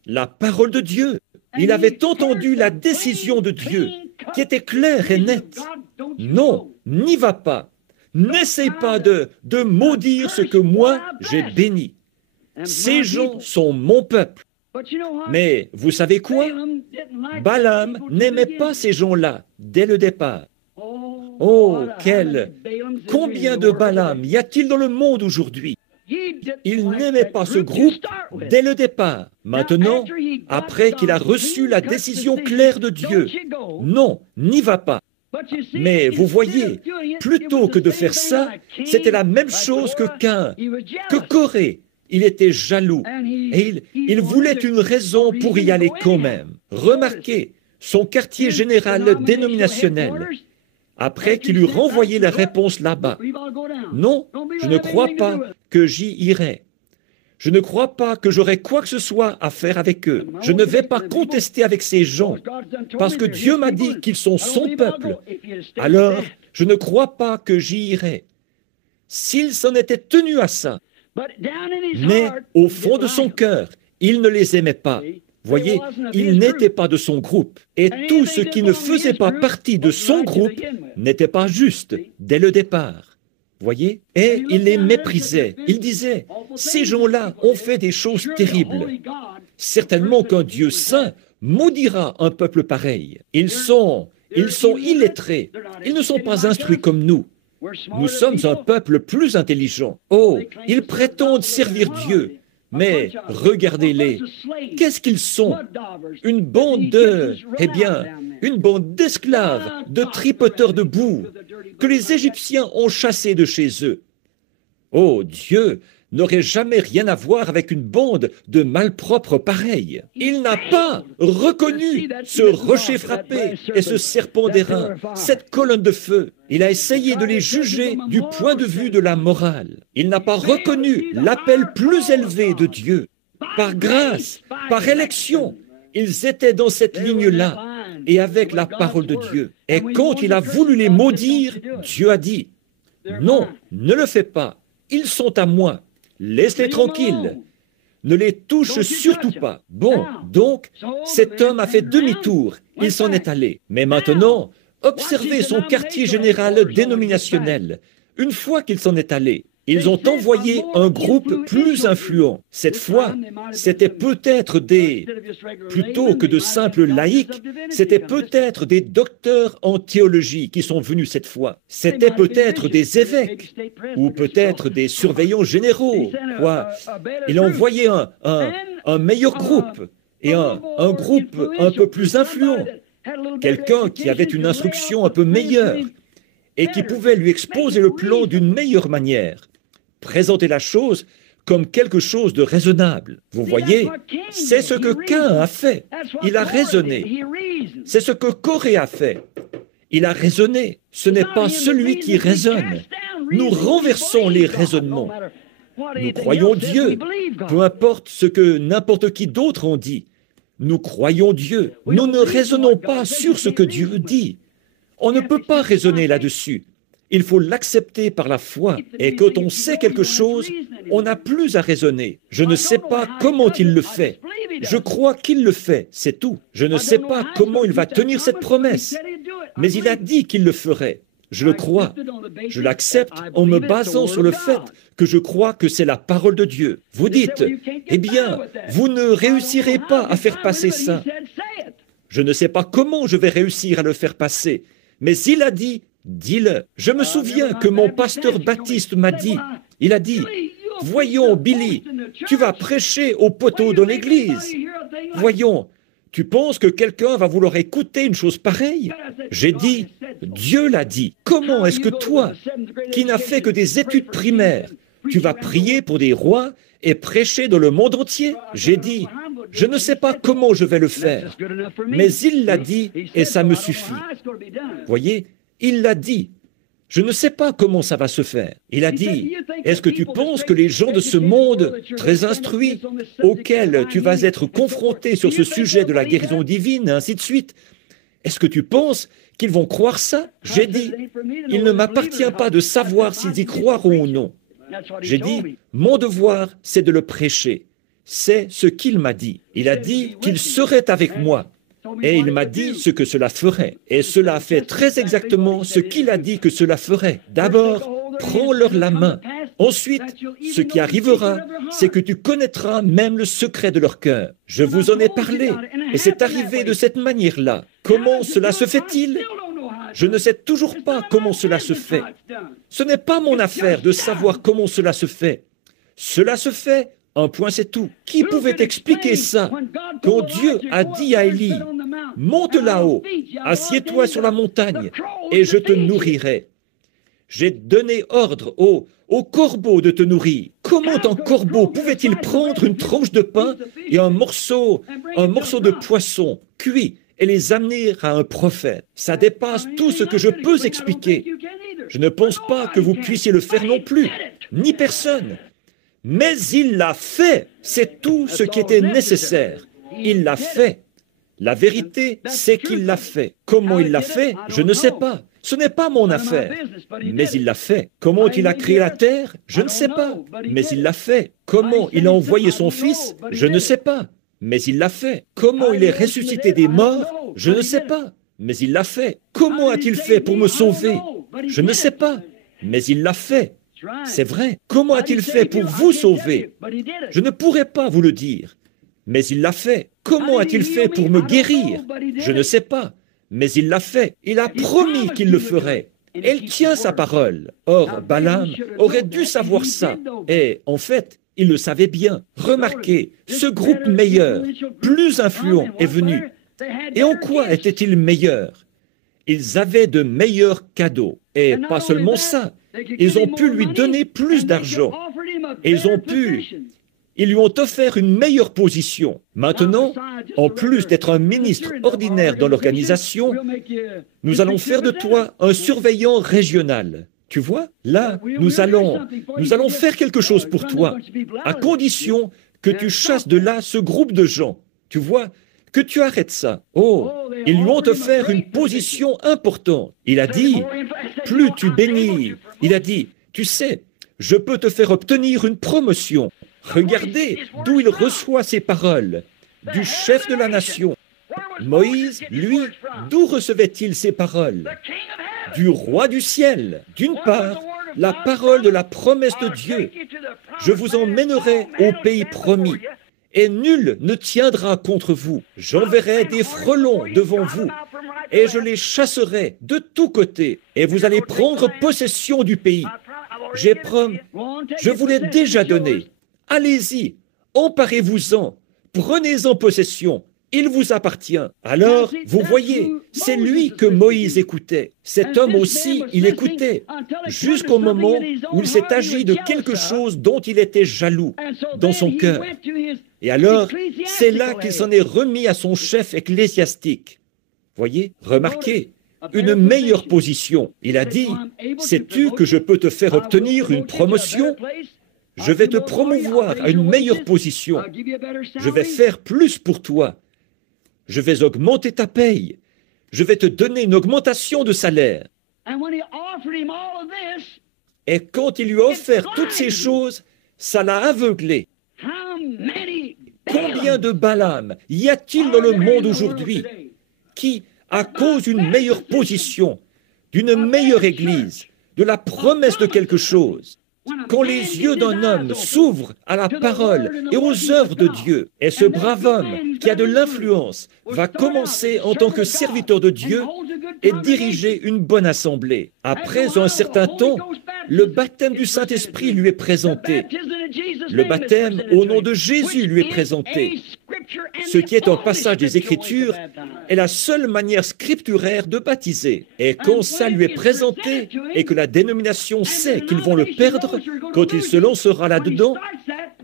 La parole de Dieu. Il avait entendu la décision de Dieu, qui était claire et nette. Non, n'y va pas. N'essaie pas de maudire ce que moi j'ai béni. Ces gens sont mon peuple. Mais vous savez quoi? Balaam n'aimait pas ces gens-là dès le départ. Oh, combien de Balaam y a-t-il dans le monde aujourd'hui? Il n'aimait pas ce groupe dès le départ. Maintenant, après qu'il a reçu la décision claire de Dieu, non, n'y va pas. Mais vous voyez, plutôt que de faire ça, c'était la même chose que Caïn, que Corée. Il était jaloux et il voulait une raison pour y aller quand même. Remarquez, son quartier général dénominationnel, après qu'il eut renvoyé la réponse là-bas. Non, je ne crois pas que j'y irai. Je ne crois pas que j'aurai quoi que ce soit à faire avec eux. Je ne vais pas contester avec ces gens, parce que Dieu m'a dit qu'ils sont son peuple. Alors, je ne crois pas que j'y irai. S'il s'en était tenu à ça, mais au fond de son cœur, il ne les aimait pas. Voyez, il n'était pas de son groupe. Et tout ce qui ne faisait pas partie de son groupe n'était pas juste dès le départ. Voyez? Et il les méprisait. Il disait, ces gens-là ont fait des choses terribles. Certainement qu'un Dieu saint maudira un peuple pareil. Ils sont illettrés. Ils ne sont pas instruits comme nous. Nous sommes un peuple plus intelligent. Oh, ils prétendent servir Dieu. Mais regardez-les. Qu'est-ce qu'ils sont? Une bande une bande d'esclaves, de tripoteurs de boue, que les Égyptiens ont chassés de chez eux. Oh, Dieu n'aurait jamais rien à voir avec une bande de malpropres pareils. Il n'a pas reconnu ce rocher frappé et ce serpent d'airain, cette colonne de feu. Il a essayé de les juger du point de vue de la morale. Il n'a pas reconnu l'appel plus élevé de Dieu. Par grâce, par élection, ils étaient dans cette ligne-là et avec la parole de Dieu. Et quand il a voulu les maudire, Dieu a dit, « Non, ne le fais pas, ils sont à moi. Laisse-les tranquilles. Ne les touche surtout pas. » Bon, donc, cet homme a fait demi-tour. Il s'en est allé. Mais maintenant, observez son quartier général dénominationnel. Une fois qu'il s'en est allé, ils ont envoyé un groupe plus influent. Cette fois, c'était peut-être plutôt que de simples laïcs, c'était peut-être des docteurs en théologie qui sont venus cette fois. C'était peut-être des évêques, ou peut-être des surveillants généraux. Il a envoyé un meilleur groupe, et un groupe un peu plus influent. Quelqu'un qui avait une instruction un peu meilleure, et qui pouvait lui exposer le plan d'une meilleure manière. Présenter la chose comme quelque chose de raisonnable. Vous voyez, c'est ce que Caïn a fait. Il a raisonné. C'est ce que Corée a fait. Il a raisonné. Ce n'est pas celui qui raisonne. Nous renversons les raisonnements. Nous croyons Dieu, peu importe ce que n'importe qui d'autre en dit. Nous croyons Dieu. Nous ne raisonnons pas sur ce que Dieu dit. On ne peut pas raisonner là-dessus. Il faut l'accepter par la foi. Et quand on sait quelque chose, on n'a plus à raisonner. Je ne sais pas comment il le fait. Je crois qu'il le fait, c'est tout. Je ne sais pas comment il va tenir cette promesse. Mais il a dit qu'il le ferait. Je le crois. Je l'accepte en me basant sur le fait que je crois que c'est la parole de Dieu. Vous dites, eh bien, vous ne réussirez pas à faire passer ça. Je ne sais pas comment je vais réussir à le faire passer. Mais il a dit, dis-le. Je me souviens que mon pasteur Baptiste m'a dit, il a dit, voyons Billy, tu vas prêcher au poteau dans l'église. Voyons, tu penses que quelqu'un va vouloir écouter une chose pareille? J'ai dit, Dieu l'a dit. Comment est-ce que toi, qui n'as fait que des études primaires, tu vas prier pour des rois et prêcher dans le monde entier? J'ai dit, je ne sais pas comment je vais le faire, mais il l'a dit et ça me suffit. Voyez, il l'a dit. Je ne sais pas comment ça va se faire. Il a dit, est-ce que tu penses que les gens de ce monde, très instruits, auxquels tu vas être confronté sur ce sujet de la guérison divine, et ainsi de suite, est-ce que tu penses qu'ils vont croire ça? J'ai dit, il ne m'appartient pas de savoir s'ils y croiront ou non. J'ai dit, mon devoir, c'est de le prêcher. C'est ce qu'il m'a dit. Il a dit qu'il serait avec moi. Et il m'a dit ce que cela ferait. Et cela fait très exactement ce qu'il a dit que cela ferait. D'abord, prends-leur la main. Ensuite, ce qui arrivera, c'est que tu connaîtras même le secret de leur cœur. Je vous en ai parlé. Et c'est arrivé de cette manière-là. Comment cela se fait-il? Je ne sais toujours pas comment cela se fait. Ce n'est pas mon affaire de savoir comment cela se fait. Cela se fait, un point c'est tout. Qui pouvait expliquer ça? Quand Dieu a dit à Élie, monte là-haut, assieds-toi sur la montagne, et je te nourrirai. J'ai donné ordre au corbeau de te nourrir. Comment un corbeau pouvait-il prendre une tranche de pain et un morceau de poisson cuit et les amener à un prophète? Ça dépasse tout ce que je peux expliquer. Je ne pense pas que vous puissiez le faire non plus, ni personne. Mais il l'a fait. C'est tout ce qui était nécessaire. Il l'a fait. La vérité, c'est qu'il l'a fait. Comment il l'a fait, je ne sais pas. Ce n'est pas mon affaire. Mais il l'a fait. Comment il a créé la terre, je ne sais pas. Mais il l'a fait. Comment il a envoyé son fils, je ne sais pas. mais il l'a fait. Comment il est ressuscité des morts? Je ne sais pas, mais il l'a fait. Comment a-t-il fait pour me sauver? Je ne sais pas, mais il l'a fait. C'est vrai. Comment a-t-il fait pour vous sauver? Je ne pourrais pas vous le dire, mais il l'a fait. Comment a-t-il fait pour me guérir? Je ne sais pas, mais il l'a fait. Il a promis qu'il le ferait. Elle tient sa parole. Or, Balaam aurait dû savoir ça. Et, en fait, il le savait bien. Remarquez, ce groupe meilleur, plus influent, est venu. Et en quoi était-il meilleur? Ils avaient de meilleurs cadeaux. Et pas seulement ça, ils ont pu lui donner plus d'argent. Et ils lui ont offert une meilleure position. Maintenant, en plus d'être un ministre ordinaire dans l'organisation, nous allons faire de toi un surveillant régional. Tu vois, là, nous allons faire quelque chose pour toi, à condition que tu chasses de là ce groupe de gens. Tu vois, que tu arrêtes ça. Oh, ils lui ont offert une position importante. Il a dit, plus tu bénis, il a dit, tu sais, je peux te faire obtenir une promotion. Regardez d'où il reçoit ces paroles, du chef de la nation. Moïse, lui, d'où recevait-il ces paroles? Du roi du ciel. D'une part, la parole de la promesse de Dieu. Je vous emmènerai au pays promis, et nul ne tiendra contre vous. J'enverrai des frelons devant vous, et je les chasserai de tous côtés, et vous allez prendre possession du pays. Je vous l'ai déjà donné. Allez-y, emparez-vous-en, prenez-en possession. Il vous appartient. Alors, vous voyez, c'est lui que Moïse écoutait. Cet homme aussi, il écoutait, jusqu'au moment où il s'est agi de quelque chose dont il était jaloux dans son cœur. Et alors, c'est là qu'il s'en est remis à son chef ecclésiastique. Voyez, remarquez, une meilleure position. Il a dit, sais-tu que je peux te faire obtenir une promotion? Je vais te promouvoir à une meilleure position. Je vais faire plus pour toi. Je vais augmenter ta paye. Je vais te donner une augmentation de salaire. Et quand il lui a offert toutes ces choses, ça l'a aveuglé. Combien de Balaam y a-t-il dans le monde aujourd'hui qui, à cause d'une meilleure position, d'une meilleure église, de la promesse de quelque chose, quand les yeux d'un homme s'ouvrent à la parole et aux œuvres de Dieu, et ce brave homme qui a de l'influence va commencer en tant que serviteur de Dieu et diriger une bonne assemblée. Après un certain temps, le baptême du Saint-Esprit lui est présenté. Le baptême au nom de Jésus lui est présenté. Ce qui est un passage des Écritures est la seule manière scripturaire de baptiser. Et quand ça lui est présenté et que la dénomination sait qu'ils vont le perdre, quand il se lancera là-dedans,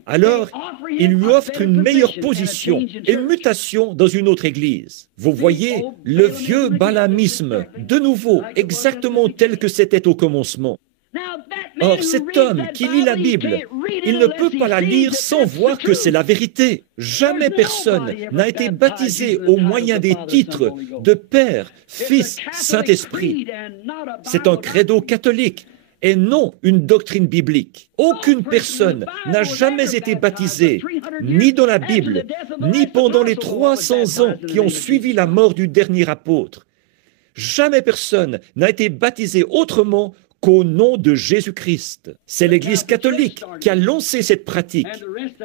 alors il lui offre une meilleure position, une mutation dans une autre église. Vous voyez, le vieux balamisme, de nouveau, exactement tel que c'était au commencement. Or, cet homme qui lit la Bible, il ne peut pas la lire sans voir que c'est la vérité. Jamais personne n'a été baptisé au moyen des titres de Père, Fils, Saint-Esprit. C'est un credo catholique et non une doctrine biblique. Aucune personne n'a jamais été baptisée, ni dans la Bible, ni pendant les 300 ans qui ont suivi la mort du dernier apôtre. Jamais personne n'a été baptisé autrement qu'au nom de Jésus-Christ. C'est l'Église catholique qui a lancé cette pratique,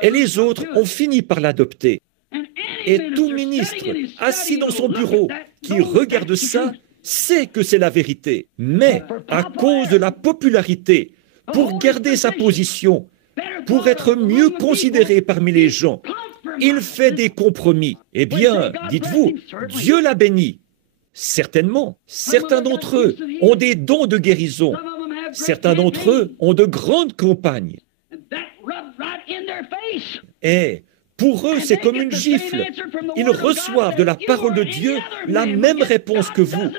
et les autres ont fini par l'adopter. Et tout ministre assis dans son bureau qui regarde ça sait que c'est la vérité, mais à cause de la popularité, pour garder sa position, pour être mieux considéré parmi les gens, il fait des compromis. Eh bien, dites-vous, Dieu l'a béni. Certainement, certains d'entre eux ont des dons de guérison. Certains d'entre eux ont de grandes campagnes. Et pour eux, c'est comme une gifle. Ils reçoivent de la parole de Dieu la même réponse que vous,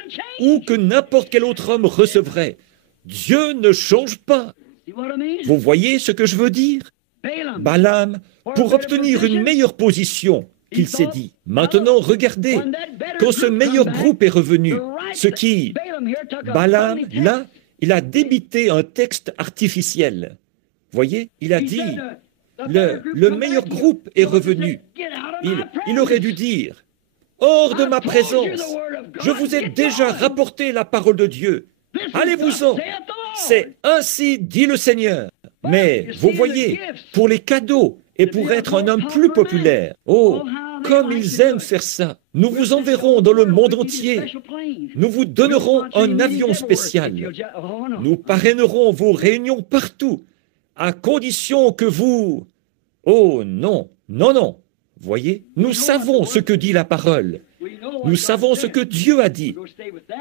ou que n'importe quel autre homme recevrait. Dieu ne change pas. Vous voyez ce que je veux dire? Balaam, pour obtenir une meilleure position, qu'il s'est dit. Maintenant, regardez, quand ce meilleur groupe est revenu, Balaam, là, il a débité un texte artificiel. Voyez, il a dit, le meilleur groupe est revenu. Il aurait dû dire, « Hors de ma présence, je vous ai déjà rapporté la parole de Dieu. Allez-vous-en. C'est ainsi dit le Seigneur. » Mais, vous voyez, pour les cadeaux et pour être un homme plus populaire, oh, comme ils aiment faire ça. Nous vous enverrons dans le monde entier. Nous vous donnerons un avion spécial. Nous parrainerons vos réunions partout, à condition que vous... Oh non, non, non. Voyez, nous savons ce que dit la parole. Nous savons ce que Dieu a dit.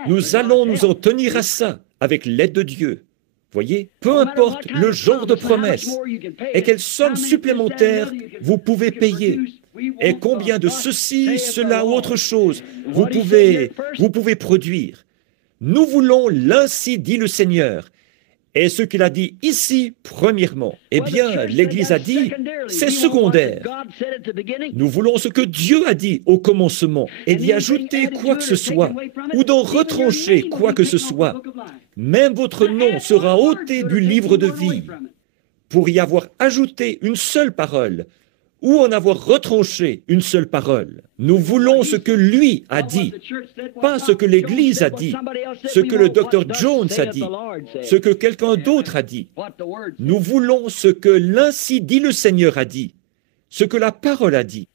Nous allons nous en tenir à ça, avec l'aide de Dieu. Voyez, peu importe le genre de promesse et quelle somme supplémentaire vous pouvez payer et combien de ceci, cela ou autre chose vous pouvez produire. Nous voulons l'ainsi dit le Seigneur. Et ce qu'il a dit ici, premièrement, eh bien, l'Église a dit, c'est secondaire. Nous voulons ce que Dieu a dit au commencement et d'y ajouter quoi que ce soit ou d'en retrancher quoi que ce soit. Même votre nom sera ôté du livre de vie pour y avoir ajouté une seule parole ou en avoir retranché une seule parole. Nous voulons ce que lui a dit, pas ce que l'Église a dit, ce que le docteur Jones a dit, ce que quelqu'un d'autre a dit. Nous voulons ce que l'ainsi dit le Seigneur a dit, ce que la parole a dit.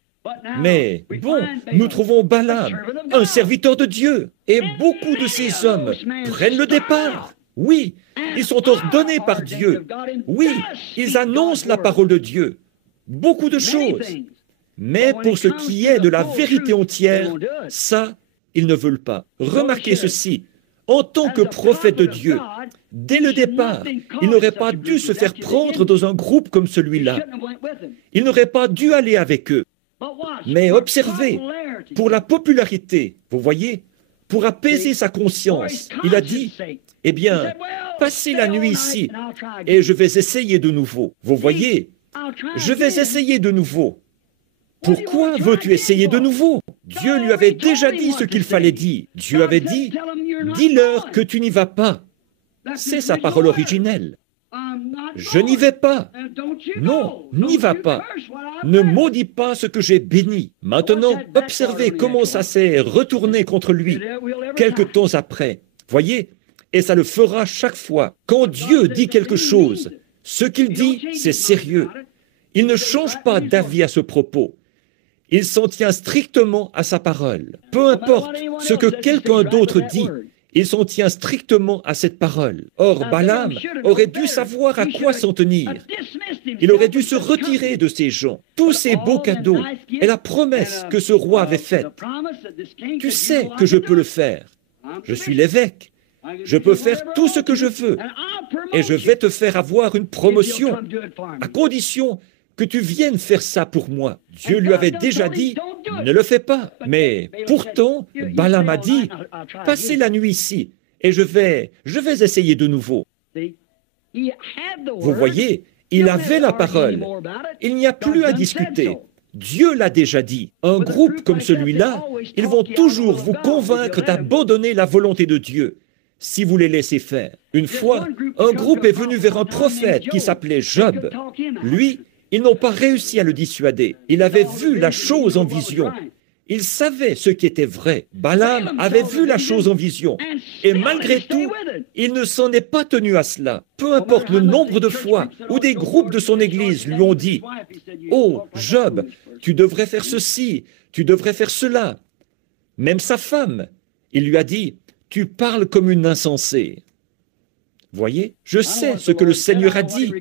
Mais, bon, nous trouvons Balaam, un serviteur de Dieu, et beaucoup de ces hommes prennent le départ. Oui, ils sont ordonnés par Dieu. Oui, ils annoncent la parole de Dieu. Beaucoup de choses. Mais pour ce qui est de la vérité entière, ça, ils ne veulent pas. Remarquez ceci. En tant que prophète de Dieu, dès le départ, il n'aurait pas dû se faire prendre dans un groupe comme celui-là. Il n'aurait pas dû aller avec eux. Mais observez, pour la popularité, vous voyez, pour apaiser sa conscience, il a dit, eh bien, passez la nuit ici et je vais essayer de nouveau. Vous voyez, je vais essayer de nouveau. Pourquoi veux-tu essayer de nouveau? Dieu lui avait déjà dit ce qu'il fallait dire. Dieu avait dit, dis-leur que tu n'y vas pas. C'est sa parole originelle. Je n'y vais pas. Non, n'y va pas. Ne maudis pas ce que j'ai béni. Maintenant, observez comment ça s'est retourné contre lui quelque temps après. Voyez, et ça le fera chaque fois. Quand Dieu dit quelque chose, ce qu'il dit, c'est sérieux. Il ne change pas d'avis à ce propos. Il s'en tient strictement à sa parole. Peu importe ce que quelqu'un d'autre dit, il s'en tient strictement à cette parole. Or, Balaam aurait dû savoir à quoi s'en tenir. Il aurait dû se retirer de ces gens, tous ces beaux cadeaux et la promesse que ce roi avait faite. Tu sais que je peux le faire. Je suis l'évêque. Je peux faire tout ce que je veux. Et je vais te faire avoir une promotion, à condition que tu viennes faire ça pour moi. Dieu lui avait déjà dit, ne le fais pas. Mais pourtant, Balaam a dit, passez la nuit ici, et je vais essayer de nouveau. Vous voyez, il avait la parole. Il n'y a plus à discuter. Dieu l'a déjà dit. Un groupe comme celui-là, ils vont toujours vous convaincre d'abandonner la volonté de Dieu si vous les laissez faire. Une fois, un groupe est venu vers un prophète qui s'appelait Job. Lui, ils n'ont pas réussi à le dissuader. Il avait vu la chose en vision. Il savait ce qui était vrai. Balaam avait vu la chose en vision. Et malgré tout, il ne s'en est pas tenu à cela. Peu importe le nombre de fois où des groupes de son Église lui ont dit « Oh, Job, tu devrais faire ceci, tu devrais faire cela. » Même sa femme, il lui a dit « Tu parles comme une insensée. » Voyez, je sais ce que le Seigneur a dit.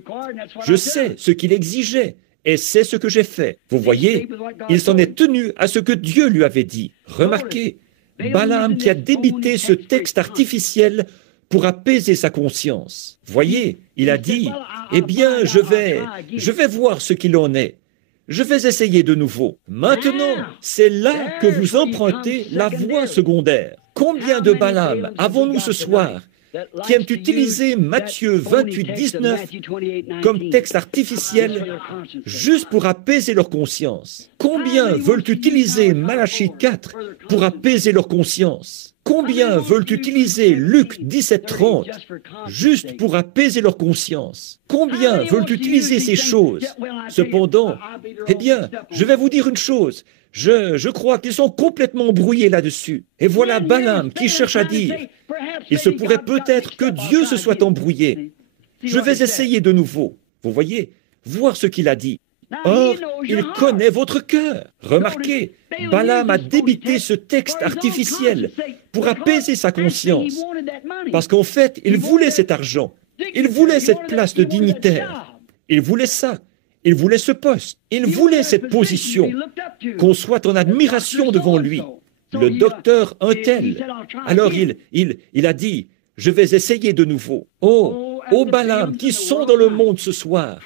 Je sais ce qu'il exigeait. Et c'est ce que j'ai fait. Vous voyez, il s'en est tenu à ce que Dieu lui avait dit. Remarquez, Balaam qui a débité ce texte artificiel pour apaiser sa conscience. Voyez, il a dit, eh bien, je vais voir ce qu'il en est. Je vais essayer de nouveau. Maintenant, c'est là que vous empruntez la voie secondaire. Combien de Balaam avons-nous ce soir qui aiment utiliser Matthieu 28, 19 comme texte artificiel juste pour apaiser leur conscience? Combien veulent utiliser Malachie 4 pour apaiser leur conscience? Combien veulent utiliser Luc 17:30 juste pour apaiser leur conscience? Combien veulent utiliser ces choses? Cependant, eh bien, je vais vous dire une chose. Je crois qu'ils sont complètement brouillés là-dessus. Et voilà Balaam qui cherche à dire, il se pourrait peut-être que Dieu se soit embrouillé. Je vais essayer de nouveau. Vous voyez, voir ce qu'il a dit. Or, il connaît votre cœur. Remarquez, Balaam a débité ce texte artificiel pour apaiser sa conscience. Parce qu'en fait, il voulait cet argent. Il voulait cette place de dignitaire. Il voulait ça. Il voulait ce poste. Il voulait cette position. Qu'on soit en admiration devant lui. Le docteur un tel. Alors il a dit, je vais essayer de nouveau. Oh, Balaam qui sont dans le monde ce soir,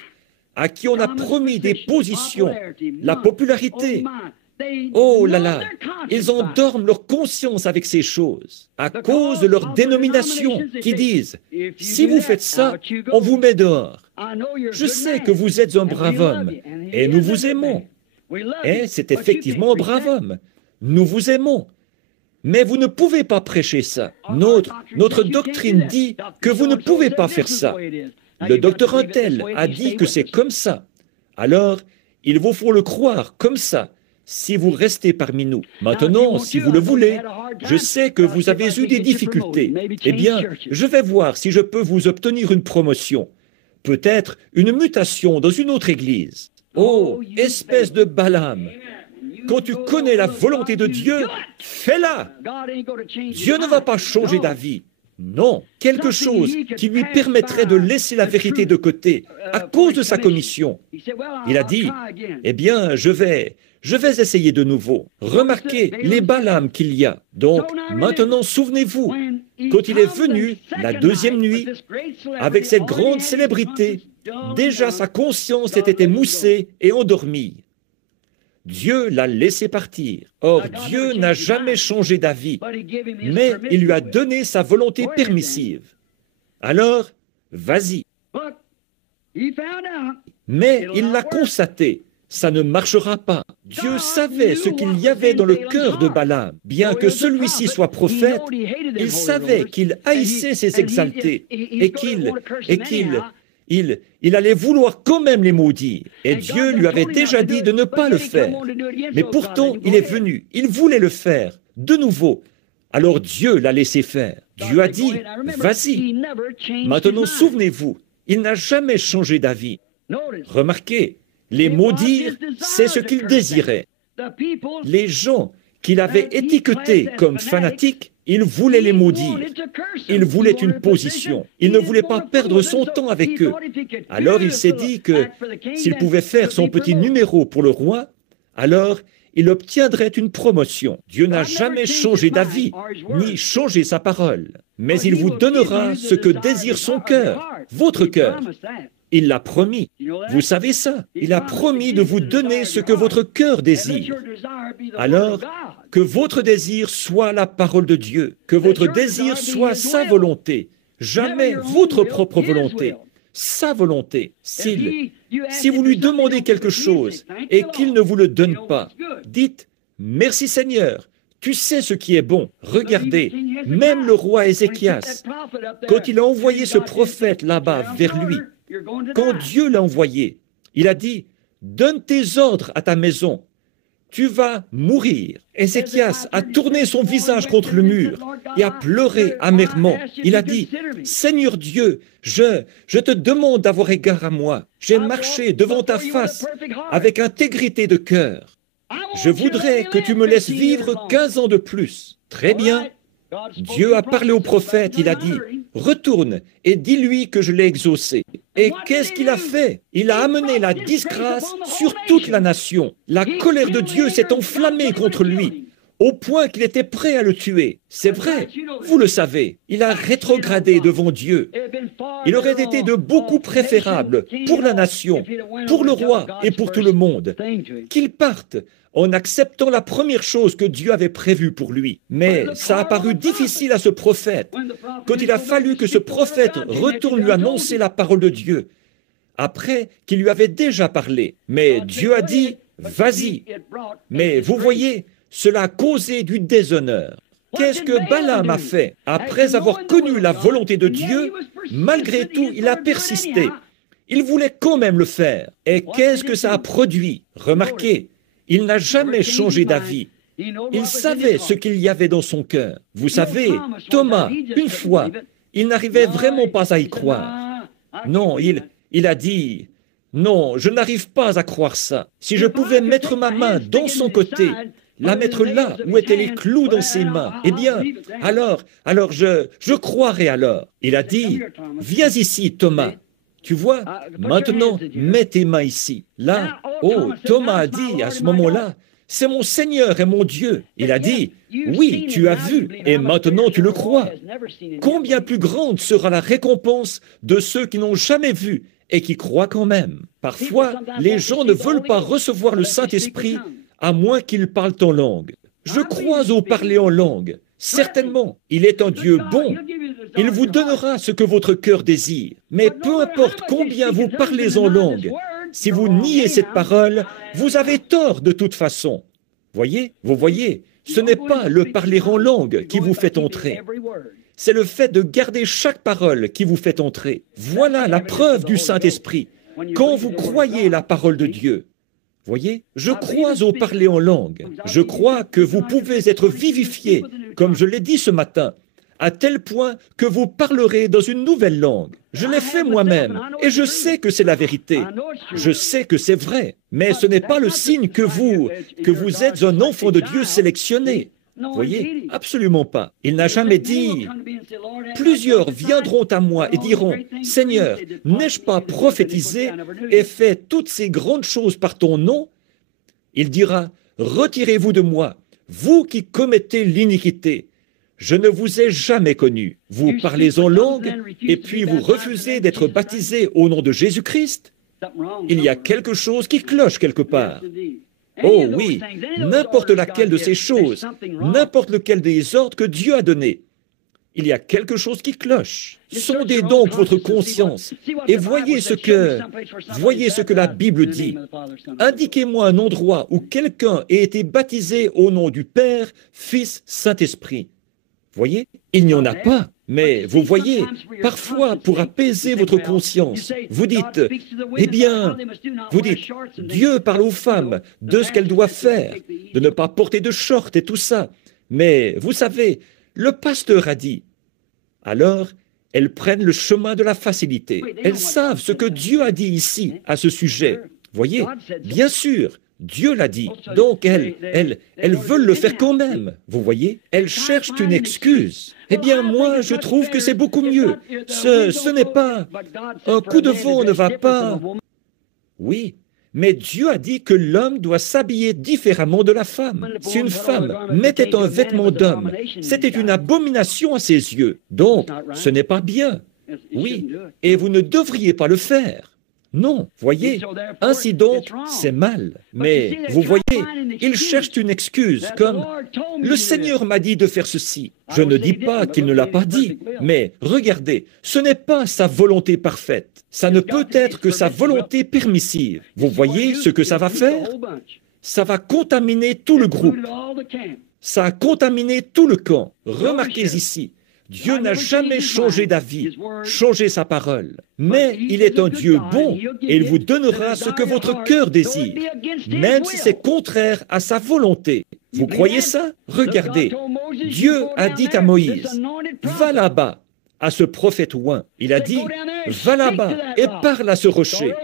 à qui on a promis des positions, la popularité. Oh là là, ils endorment leur conscience avec ces choses, à cause de leur dénomination, qui disent, si vous faites ça, on vous met dehors. Je sais que vous êtes un brave homme, et nous vous aimons. Et c'est effectivement un brave homme. Nous vous aimons. Mais vous ne pouvez pas prêcher ça. Notre doctrine dit que vous ne pouvez pas faire ça. Le docteur Untel a dit que c'est comme ça. Alors, il vous faut le croire comme ça, si vous restez parmi nous. Maintenant, si vous le voulez, je sais que vous avez eu des difficultés. Eh bien, je vais voir si je peux vous obtenir une promotion. Peut-être une mutation dans une autre église. Oh, espèce de Balaam! Quand tu connais la volonté de Dieu, fais-la! Dieu ne va pas changer d'avis. Non, quelque chose qui lui permettrait de laisser la vérité de côté à cause de sa commission. Il a dit, eh bien, je vais essayer de nouveau. Remarquez les Balaam qu'il y a. Donc, maintenant, souvenez-vous, quand il est venu la deuxième nuit, avec cette grande célébrité, déjà sa conscience était émoussée et endormie. Dieu l'a laissé partir. Or, Dieu n'a jamais changé d'avis, mais il lui a donné sa volonté permissive. Alors, vas-y. Mais il l'a constaté, ça ne marchera pas. Dieu savait ce qu'il y avait dans le cœur de Balaam. Bien que celui-ci soit prophète, il savait qu'il haïssait ses exaltés et qu'il allait vouloir quand même les maudire. Et Dieu lui avait déjà dit de ne pas le faire. Mais pourtant, il est venu. Il voulait le faire. De nouveau. Alors Dieu l'a laissé faire. Dieu a dit, vas-y. Maintenant, souvenez-vous, il n'a jamais changé d'avis. Remarquez, les maudire, c'est ce qu'il désirait. Les gens qu'il avait étiquetés comme fanatiques, il voulait les maudire. Il voulait une position. Il ne voulait pas perdre son temps avec eux. Alors il s'est dit que s'il pouvait faire son petit numéro pour le roi, alors il obtiendrait une promotion. Dieu n'a jamais changé d'avis, ni changé sa parole. Mais il vous donnera ce que désire son cœur, votre cœur. Il l'a promis. Vous savez ça. Il a promis de vous donner ce que votre cœur désire. Alors, que votre désir soit la parole de Dieu, que votre désir soit sa volonté, jamais votre propre volonté, sa volonté. Si vous lui demandez quelque chose et qu'il ne vous le donne pas, dites « Merci Seigneur, tu sais ce qui est bon. » Regardez, même le roi Ézéchias, quand il a envoyé ce prophète là-bas vers lui, quand Dieu l'a envoyé, il a dit « Donne tes ordres à ta maison. Tu vas mourir. » Ézéchias a tourné son visage contre le mur et a pleuré amèrement. Il a dit « Seigneur Dieu, je te demande d'avoir égard à moi. J'ai marché devant ta face avec intégrité de cœur. Je voudrais que tu me laisses vivre 15 ans de plus. » Très bien. Dieu a parlé au prophète, il a dit « Retourne et dis-lui que je l'ai exaucé. » Et qu'est-ce qu'il a fait? Il a amené la disgrâce sur toute la nation. La colère de Dieu s'est enflammée contre lui, au point qu'il était prêt à le tuer. C'est vrai, vous le savez, il a rétrogradé devant Dieu. Il aurait été de beaucoup préférable pour la nation, pour le roi et pour tout le monde, qu'il parte en acceptant la première chose que Dieu avait prévue pour lui. Mais ça a paru difficile à ce prophète, quand il a fallu que ce prophète retourne lui annoncer la parole de Dieu, après qu'il lui avait déjà parlé. Mais Dieu a dit, vas-y. Mais vous voyez, cela a causé du déshonneur. Qu'est-ce que Balaam a fait? Après avoir connu la volonté de Dieu, malgré tout, il a persisté. Il voulait quand même le faire. Et qu'est-ce que ça a produit? Remarquez, il n'a jamais changé d'avis. Il savait ce qu'il y avait dans son cœur. Vous savez, Thomas, une fois, il n'arrivait vraiment pas à y croire. Non, il a dit, non, je n'arrive pas à croire ça. Si je pouvais mettre ma main dans son côté, la mettre là où étaient les clous dans ses mains, eh bien, alors je croirais alors. Il a dit, viens ici, Thomas. Tu vois, maintenant, mets tes mains ici. Là, oh, Thomas a dit à ce moment-là, c'est mon Seigneur et mon Dieu. Il a dit, oui, tu as vu, et maintenant tu le crois. Combien plus grande sera la récompense de ceux qui n'ont jamais vu et qui croient quand même. Parfois, les gens ne veulent pas recevoir le Saint-Esprit à moins qu'ils parlent en langue. Je crois au parler en langue. Certainement, il est un Dieu bon. Il vous donnera ce que votre cœur désire. Mais peu importe combien vous parlez en langue, si vous niez cette parole, vous avez tort de toute façon. Vous voyez, ce n'est pas le parler en langue qui vous fait entrer. C'est le fait de garder chaque parole qui vous fait entrer. Voilà la preuve du Saint-Esprit. Quand vous croyez la parole de Dieu, voyez, je crois au parler en langue. Je crois que vous pouvez être vivifié, comme je l'ai dit ce matin, à tel point que vous parlerez dans une nouvelle langue. Je l'ai fait moi-même, et je sais que c'est la vérité. Je sais que c'est vrai, mais ce n'est pas le signe que vous êtes un enfant de Dieu sélectionné. Voyez, absolument pas. Il n'a jamais dit, plusieurs viendront à moi et diront, Seigneur, n'ai-je pas prophétisé et fait toutes ces grandes choses par ton nom? Il dira, retirez-vous de moi, vous qui commettez l'iniquité. Je ne vous ai jamais connu. Vous parlez en langue et puis vous refusez d'être baptisé au nom de Jésus-Christ. Il y a quelque chose qui cloche quelque part. Oh oui, n'importe laquelle de ces choses, n'importe lequel des ordres que Dieu a donnés, il y a quelque chose qui cloche. Sondez donc votre conscience et voyez ce que la Bible dit. Indiquez-moi un endroit où quelqu'un ait été baptisé au nom du Père, Fils, Saint-Esprit. Voyez, il n'y en a pas. Mais vous voyez, parfois, pour apaiser votre conscience, vous dites, eh bien, Dieu parle aux femmes de ce qu'elles doivent faire, de ne pas porter de short et tout ça. Mais vous savez, le pasteur a dit, alors elles prennent le chemin de la facilité. Elles savent ce que Dieu a dit ici à ce sujet. Voyez, bien sûr, Dieu l'a dit. Donc elles veulent le faire quand même. Vous voyez, elles cherchent une excuse. Eh bien, moi, je trouve que c'est beaucoup mieux. Ce n'est pas... Un coup de vent ne va pas... Oui, mais Dieu a dit que l'homme doit s'habiller différemment de la femme. Si une femme mettait un vêtement d'homme, c'était une abomination à ses yeux. Donc, ce n'est pas bien. Oui, et vous ne devriez pas le faire. Non, voyez, ainsi donc, c'est mal. Mais vous voyez, ils cherchent une excuse, comme « Le Seigneur m'a dit de faire ceci ». Je ne dis pas qu'il ne l'a pas dit, mais regardez, ce n'est pas sa volonté parfaite. Ça ne peut être que sa volonté permissive. Vous voyez ce que ça va faire? Ça va contaminer tout le groupe. Ça a contaminé tout le camp. Remarquez ici. Dieu n'a jamais changé d'avis, changé sa parole. Mais il est un Dieu bon et il vous donnera ce que votre cœur désire, même si c'est contraire à sa volonté. Vous croyez ça? Regardez, Dieu a dit à Moïse, va là-bas, à ce prophète oint. Il a dit, va là-bas et parle à ce rocher.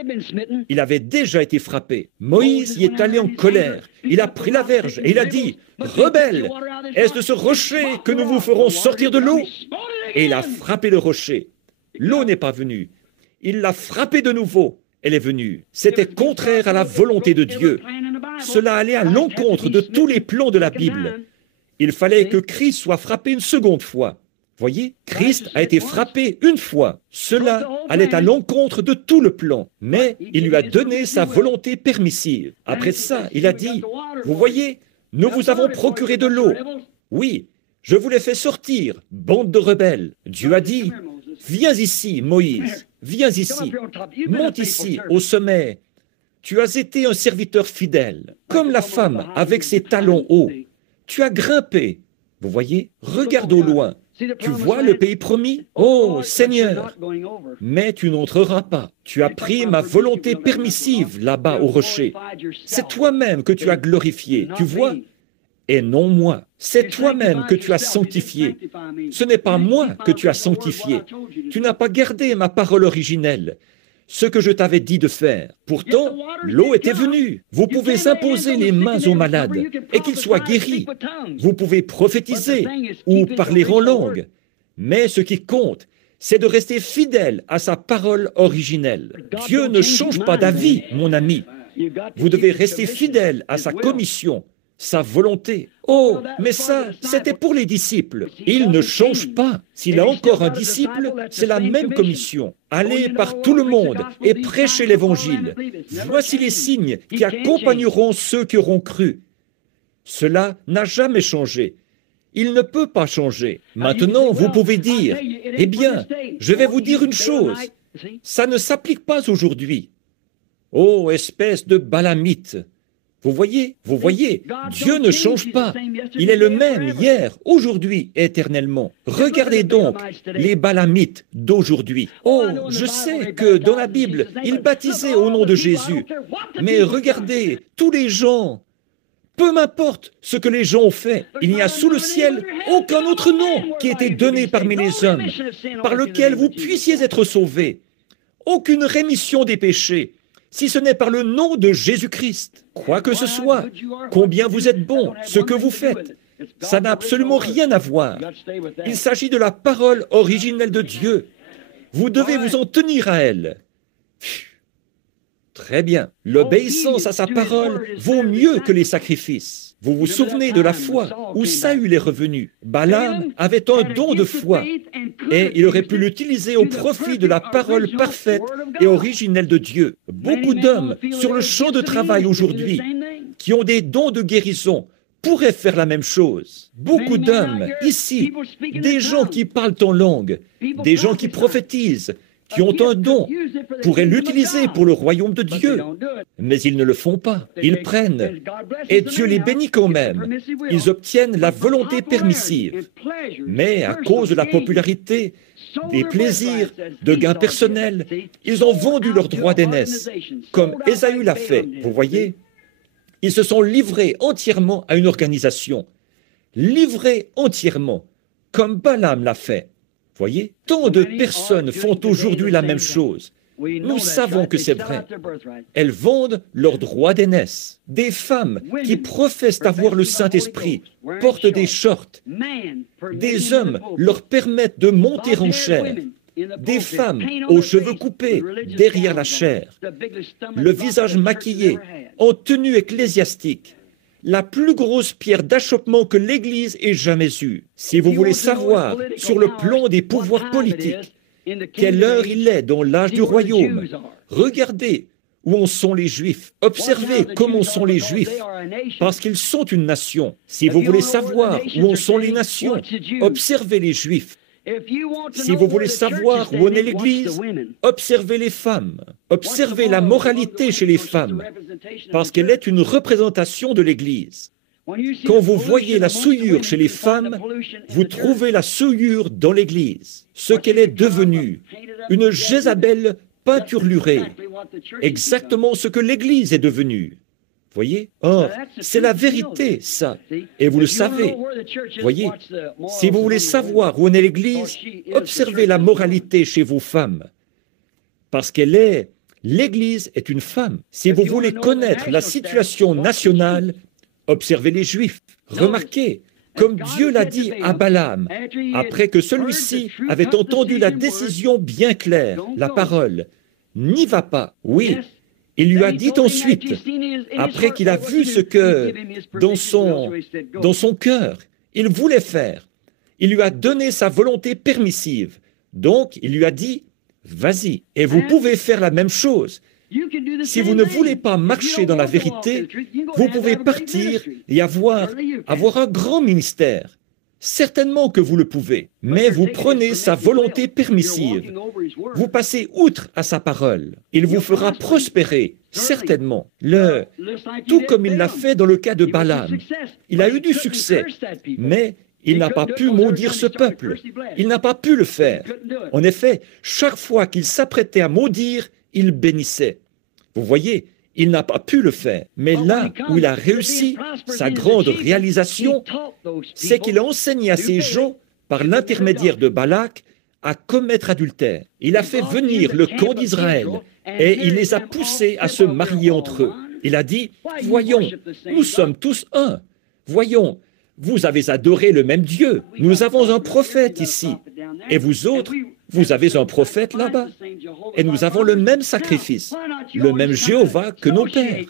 Il avait déjà été frappé. Moïse y est allé en colère. Il a pris la verge et il a dit, rebelle, est-ce de ce rocher que nous vous ferons sortir de l'eau? Et il a frappé le rocher. L'eau n'est pas venue. Il l'a frappé de nouveau. Elle est venue. C'était contraire à la volonté de Dieu. Cela allait à l'encontre de tous les plans de la Bible. Il fallait que Christ soit frappé une seconde fois. Voyez, Christ a été frappé une fois. Cela allait à l'encontre de tout le plan, mais il lui a donné sa volonté permissive. Après ça, il a dit, vous voyez, nous vous avons procuré de l'eau. Oui, je vous l'ai fait sortir, bande de rebelles. Dieu a dit, viens ici, Moïse, viens ici, monte ici, au sommet. Tu as été un serviteur fidèle, comme la femme avec ses talons hauts. Tu as grimpé. Vous voyez, regarde au loin. Tu vois le pays promis? Oh, Seigneur! Mais tu n'entreras pas. Tu as pris ma volonté permissive là-bas au rocher. C'est toi-même que tu as glorifié, tu vois? Et non moi. C'est toi-même que tu as sanctifié. Ce n'est pas moi que tu as sanctifié. Tu n'as pas gardé ma parole originelle, ce que je t'avais dit de faire. Pourtant, l'eau était venue. Vous pouvez imposer les mains aux malades et qu'ils soient guéris. Vous pouvez prophétiser ou parler en langue. Mais ce qui compte, c'est de rester fidèle à sa parole originelle. Dieu ne change pas d'avis, mon ami. Vous devez rester fidèle à sa commission, sa volonté. Oh, mais ça, c'était pour les disciples. Il ne change pas. S'il a encore un disciple, c'est la même commission. Allez par tout le monde et prêchez l'Évangile. Voici les signes qui accompagneront ceux qui auront cru. Cela n'a jamais changé. Il ne peut pas changer. Maintenant, vous pouvez dire, « Eh bien, je vais vous dire une chose. Ça ne s'applique pas aujourd'hui. » Oh, espèce de balamite! Vous voyez, Dieu ne change pas. Il est le même hier, aujourd'hui, éternellement. Regardez donc les balamites d'aujourd'hui. Oh, je sais que dans la Bible, ils baptisaient au nom de Jésus. Mais regardez, tous les gens, peu m'importe ce que les gens ont fait, il n'y a sous le ciel aucun autre nom qui ait été donné parmi les hommes, par lequel vous puissiez être sauvés. Aucune rémission des péchés, si ce n'est par le nom de Jésus-Christ. Quoi que ce soit, combien vous êtes bon, ce que vous faites, ça n'a absolument rien à voir. Il s'agit de la parole originelle de Dieu. Vous devez vous en tenir à elle. Très bien. L'obéissance à sa parole vaut mieux que les sacrifices. Vous vous souvenez de la foi où Saül est revenu. Balaam avait un don de foi et il aurait pu l'utiliser au profit de la parole parfaite et originelle de Dieu. Beaucoup d'hommes sur le champ de travail aujourd'hui qui ont des dons de guérison pourraient faire la même chose. Beaucoup d'hommes ici, des gens qui parlent en langue, des gens qui prophétisent, qui ont un don, pourraient l'utiliser pour le royaume de Dieu. Mais ils ne le font pas. Ils prennent. Et Dieu les bénit quand même. Ils obtiennent la volonté permissive. Mais à cause de la popularité, des plaisirs, de gains personnels, ils ont vendu leurs droits d'aînesse, comme Ésaü l'a fait. Vous voyez? Ils se sont livrés entièrement à une organisation. Livrés entièrement, comme Balaam l'a fait. Voyez, tant de personnes font aujourd'hui la même chose. Nous savons que c'est vrai. Elles vendent leurs droits d'aînesse. Des femmes qui professent avoir le Saint-Esprit portent des shorts. Des hommes leur permettent de monter en chair. Des femmes aux cheveux coupés derrière la chair, le visage maquillé, en tenue ecclésiastique. La plus grosse pierre d'achoppement que l'Église ait jamais eue. Si vous voulez savoir, sur le plan des pouvoirs politiques, quelle heure il est dans l'âge du royaume, regardez où en sont les Juifs. Observez comment sont les Juifs, parce qu'ils sont une nation. Si vous voulez savoir où en sont les nations, observez les Juifs. Si vous voulez savoir où en est l'Église, observez les femmes. Observez la moralité chez les femmes, parce qu'elle est une représentation de l'Église. Quand vous voyez la souillure chez les femmes, vous trouvez la souillure dans l'Église. Ce qu'elle est devenue, une Jézabel peinturlurée. Exactement ce que l'Église est devenue. Voyez? Or, c'est la vérité, ça. Et vous le savez. Voyez? Si vous voulez savoir où en est l'Église, observez la moralité chez vos femmes. Parce l'Église est une femme. Si vous voulez connaître la situation nationale, observez les Juifs. Remarquez, comme Dieu l'a dit à Balaam, après que celui-ci avait entendu la décision bien claire, la parole, n'y va pas. Oui. Il lui a dit ensuite, après qu'il a vu ce que, dans son cœur, il voulait faire, il lui a donné sa volonté permissive. Donc, il lui a dit, vas-y, et vous pouvez faire la même chose. Si vous ne voulez pas marcher dans la vérité, vous pouvez partir et avoir un grand ministère. Certainement que vous le pouvez, mais vous prenez sa volonté permissive. Vous passez outre à sa parole. Il vous fera prospérer, certainement. Tout comme il l'a fait dans le cas de Balaam. Il a eu du succès, mais Il n'a pas pu maudire ce peuple. Il n'a pas pu le faire. En effet, chaque fois qu'il s'apprêtait à maudire, il bénissait. Vous voyez, il n'a pas pu le faire. Mais là où il a réussi, sa grande réalisation, c'est qu'il a enseigné à ces gens, par l'intermédiaire de Balak, à commettre adultère. Il a fait venir le camp d'Israël et il les a poussés à se marier entre eux. Il a dit, « Voyons, nous sommes tous un. Voyons, vous avez adoré le même Dieu. Nous avons un prophète ici. Et vous autres, vous avez un prophète là-bas. Et nous avons le même sacrifice, le même Jéhovah que nos pères.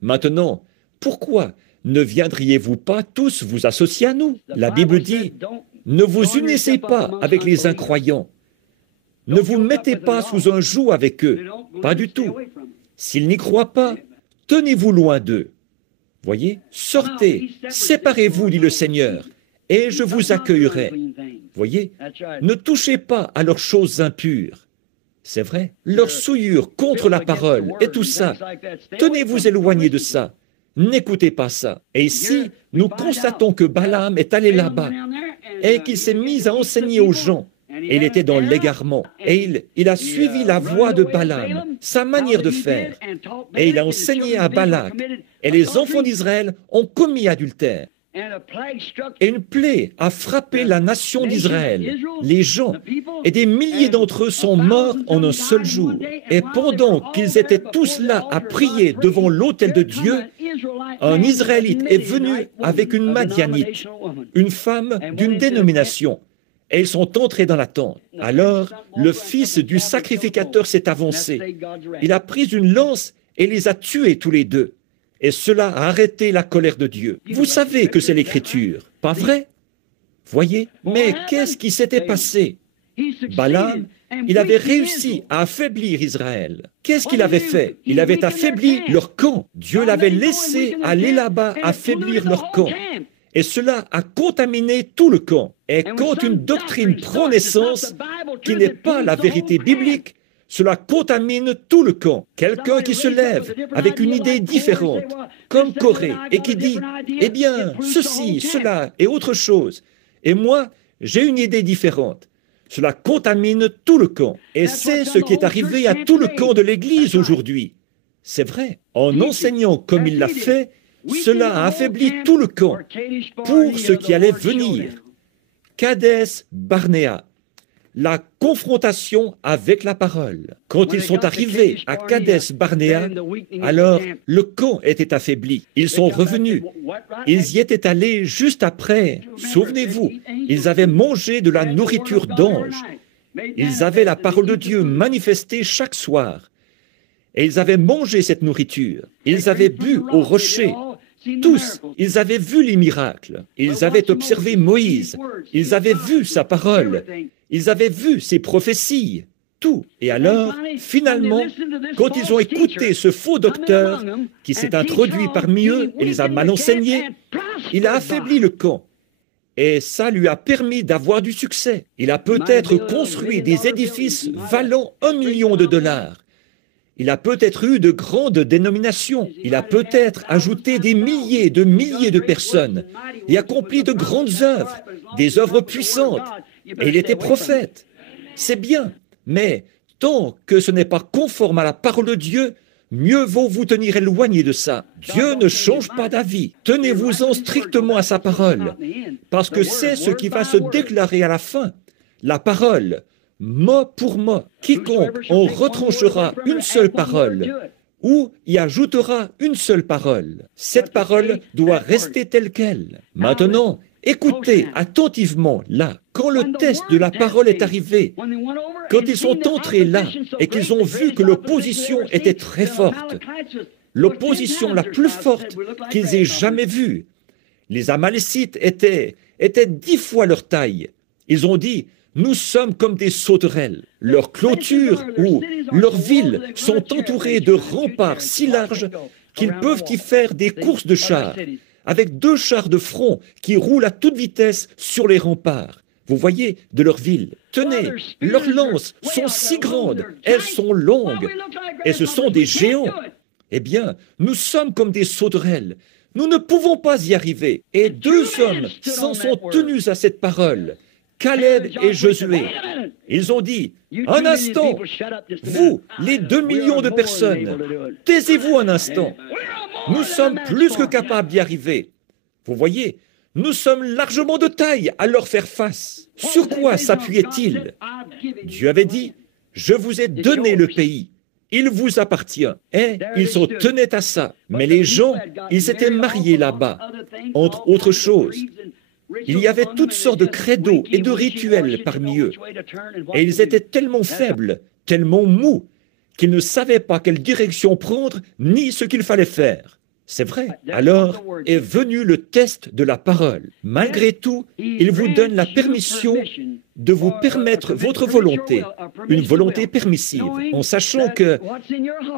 Maintenant, pourquoi ne viendriez-vous pas tous vous associer à nous? La Bible dit, ne vous unissez pas avec les incroyants. Ne vous mettez pas sous un joug avec eux. Pas du tout. S'ils n'y croient pas, tenez-vous loin d'eux. Voyez, sortez, séparez-vous, dit le Seigneur, et je vous accueillerai. Voyez, ne touchez pas à leurs choses impures. C'est vrai, leur souillure contre la parole et tout ça. Tenez-vous éloignés de ça. N'écoutez pas ça. Et ici, nous constatons que Balaam est allé là-bas et qu'il s'est mis à enseigner aux gens. Et il était dans l'égarement. Et il a suivi la voie de Balaam, sa manière de faire. Et il a enseigné à Balak. Et les enfants d'Israël ont commis adultère. Et une plaie a frappé la nation d'Israël, les gens, et des milliers d'entre eux sont morts en un seul jour. Et pendant qu'ils étaient tous là à prier devant l'autel de Dieu, un Israélite est venu avec une Madianite, une femme d'une dénomination, et ils sont entrés dans la tente. Alors, le fils du sacrificateur s'est avancé. Il a pris une lance et les a tués tous les deux. Et cela a arrêté la colère de Dieu. Vous savez que c'est l'Écriture, pas vrai? Voyez? Mais qu'est-ce qui s'était passé? Balaam, il avait réussi à affaiblir Israël. Qu'est-ce qu'il avait fait? Il avait affaibli leur camp. Dieu l'avait laissé aller là-bas affaiblir leur camp. Et cela a contaminé tout le camp. Et quand une doctrine prend naissance, qui n'est pas la vérité biblique, cela contamine tout le camp. Quelqu'un qui se lève avec une idée différente, comme Corée, et qui dit, eh bien, ceci, cela et autre chose. Et moi, j'ai une idée différente. Cela contamine tout le camp. Et c'est ce qui est arrivé à tout le camp de l'Église aujourd'hui. C'est vrai. En enseignant comme il l'a fait, cela a affaibli tout le camp pour ce qui allait venir. Kadès Barnéa. La confrontation avec la parole. Quand ils sont arrivés à Kadès Barnéa, alors le camp était affaibli. Ils sont revenus. Ils y étaient allés juste après. Souvenez-vous, ils avaient mangé de la nourriture d'ange. Ils avaient la parole de Dieu manifestée chaque soir. Et ils avaient mangé cette nourriture. Ils avaient bu au rocher. Tous, ils avaient vu les miracles. Ils avaient observé Moïse. Ils avaient vu sa parole. Ils avaient vu ses prophéties. Tout. Et alors, finalement, quand ils ont écouté ce faux docteur qui s'est introduit parmi eux et les a mal enseignés, il a affaibli le camp. Et ça lui a permis d'avoir du succès. Il a peut-être construit des édifices valant $1 million. Il a peut-être eu de grandes dénominations. Il a peut-être ajouté des milliers de personnes et accompli de grandes œuvres, des œuvres puissantes. Et il était prophète. C'est bien, mais tant que ce n'est pas conforme à la parole de Dieu, mieux vaut vous tenir éloigné de ça. Dieu ne change pas d'avis. Tenez-vous-en strictement à sa parole, parce que c'est ce qui va se déclarer à la fin. La parole, mot pour mot, quiconque en retranchera une seule parole ou y ajoutera une seule parole. Cette parole doit rester telle qu'elle. Maintenant, écoutez attentivement là. Quand le test de la parole est arrivé, quand ils sont entrés là et qu'ils ont vu que l'opposition était très forte, l'opposition la plus forte qu'ils aient jamais vue, les Amalécites étaient 10 fois leur taille. Ils ont dit, nous sommes comme des sauterelles. Leurs clôtures ou leurs villes sont entourées de remparts si larges qu'ils peuvent y faire des courses de chars, avec 2 chars de front qui roulent à toute vitesse sur les remparts. Vous voyez, de leur ville. Tenez, leurs lances sont si grandes, elles sont longues, et ce sont des géants. Eh bien, nous sommes comme des sauterelles. Nous ne pouvons pas y arriver. Et deux hommes s'en sont tenus à cette parole, Caleb et Josué. Ils ont dit, un instant, vous, les 2 millions de personnes, taisez-vous un instant. Nous sommes plus que capables d'y arriver. Vous voyez, nous sommes largement de taille à leur faire face. Sur quoi s'appuyait-il? Dieu avait dit, je vous ai donné le pays. Il vous appartient. Et ils s'en tenaient à ça. Mais les gens, ils s'étaient mariés là-bas. Entre autres choses, il y avait toutes sortes de credos et de rituels parmi eux. Et ils étaient tellement faibles, tellement mous, qu'ils ne savaient pas quelle direction prendre, ni ce qu'il fallait faire. C'est vrai. Alors est venu le test de la parole. Malgré tout, il vous donne la permission de vous permettre votre volonté, une volonté permissive, en sachant que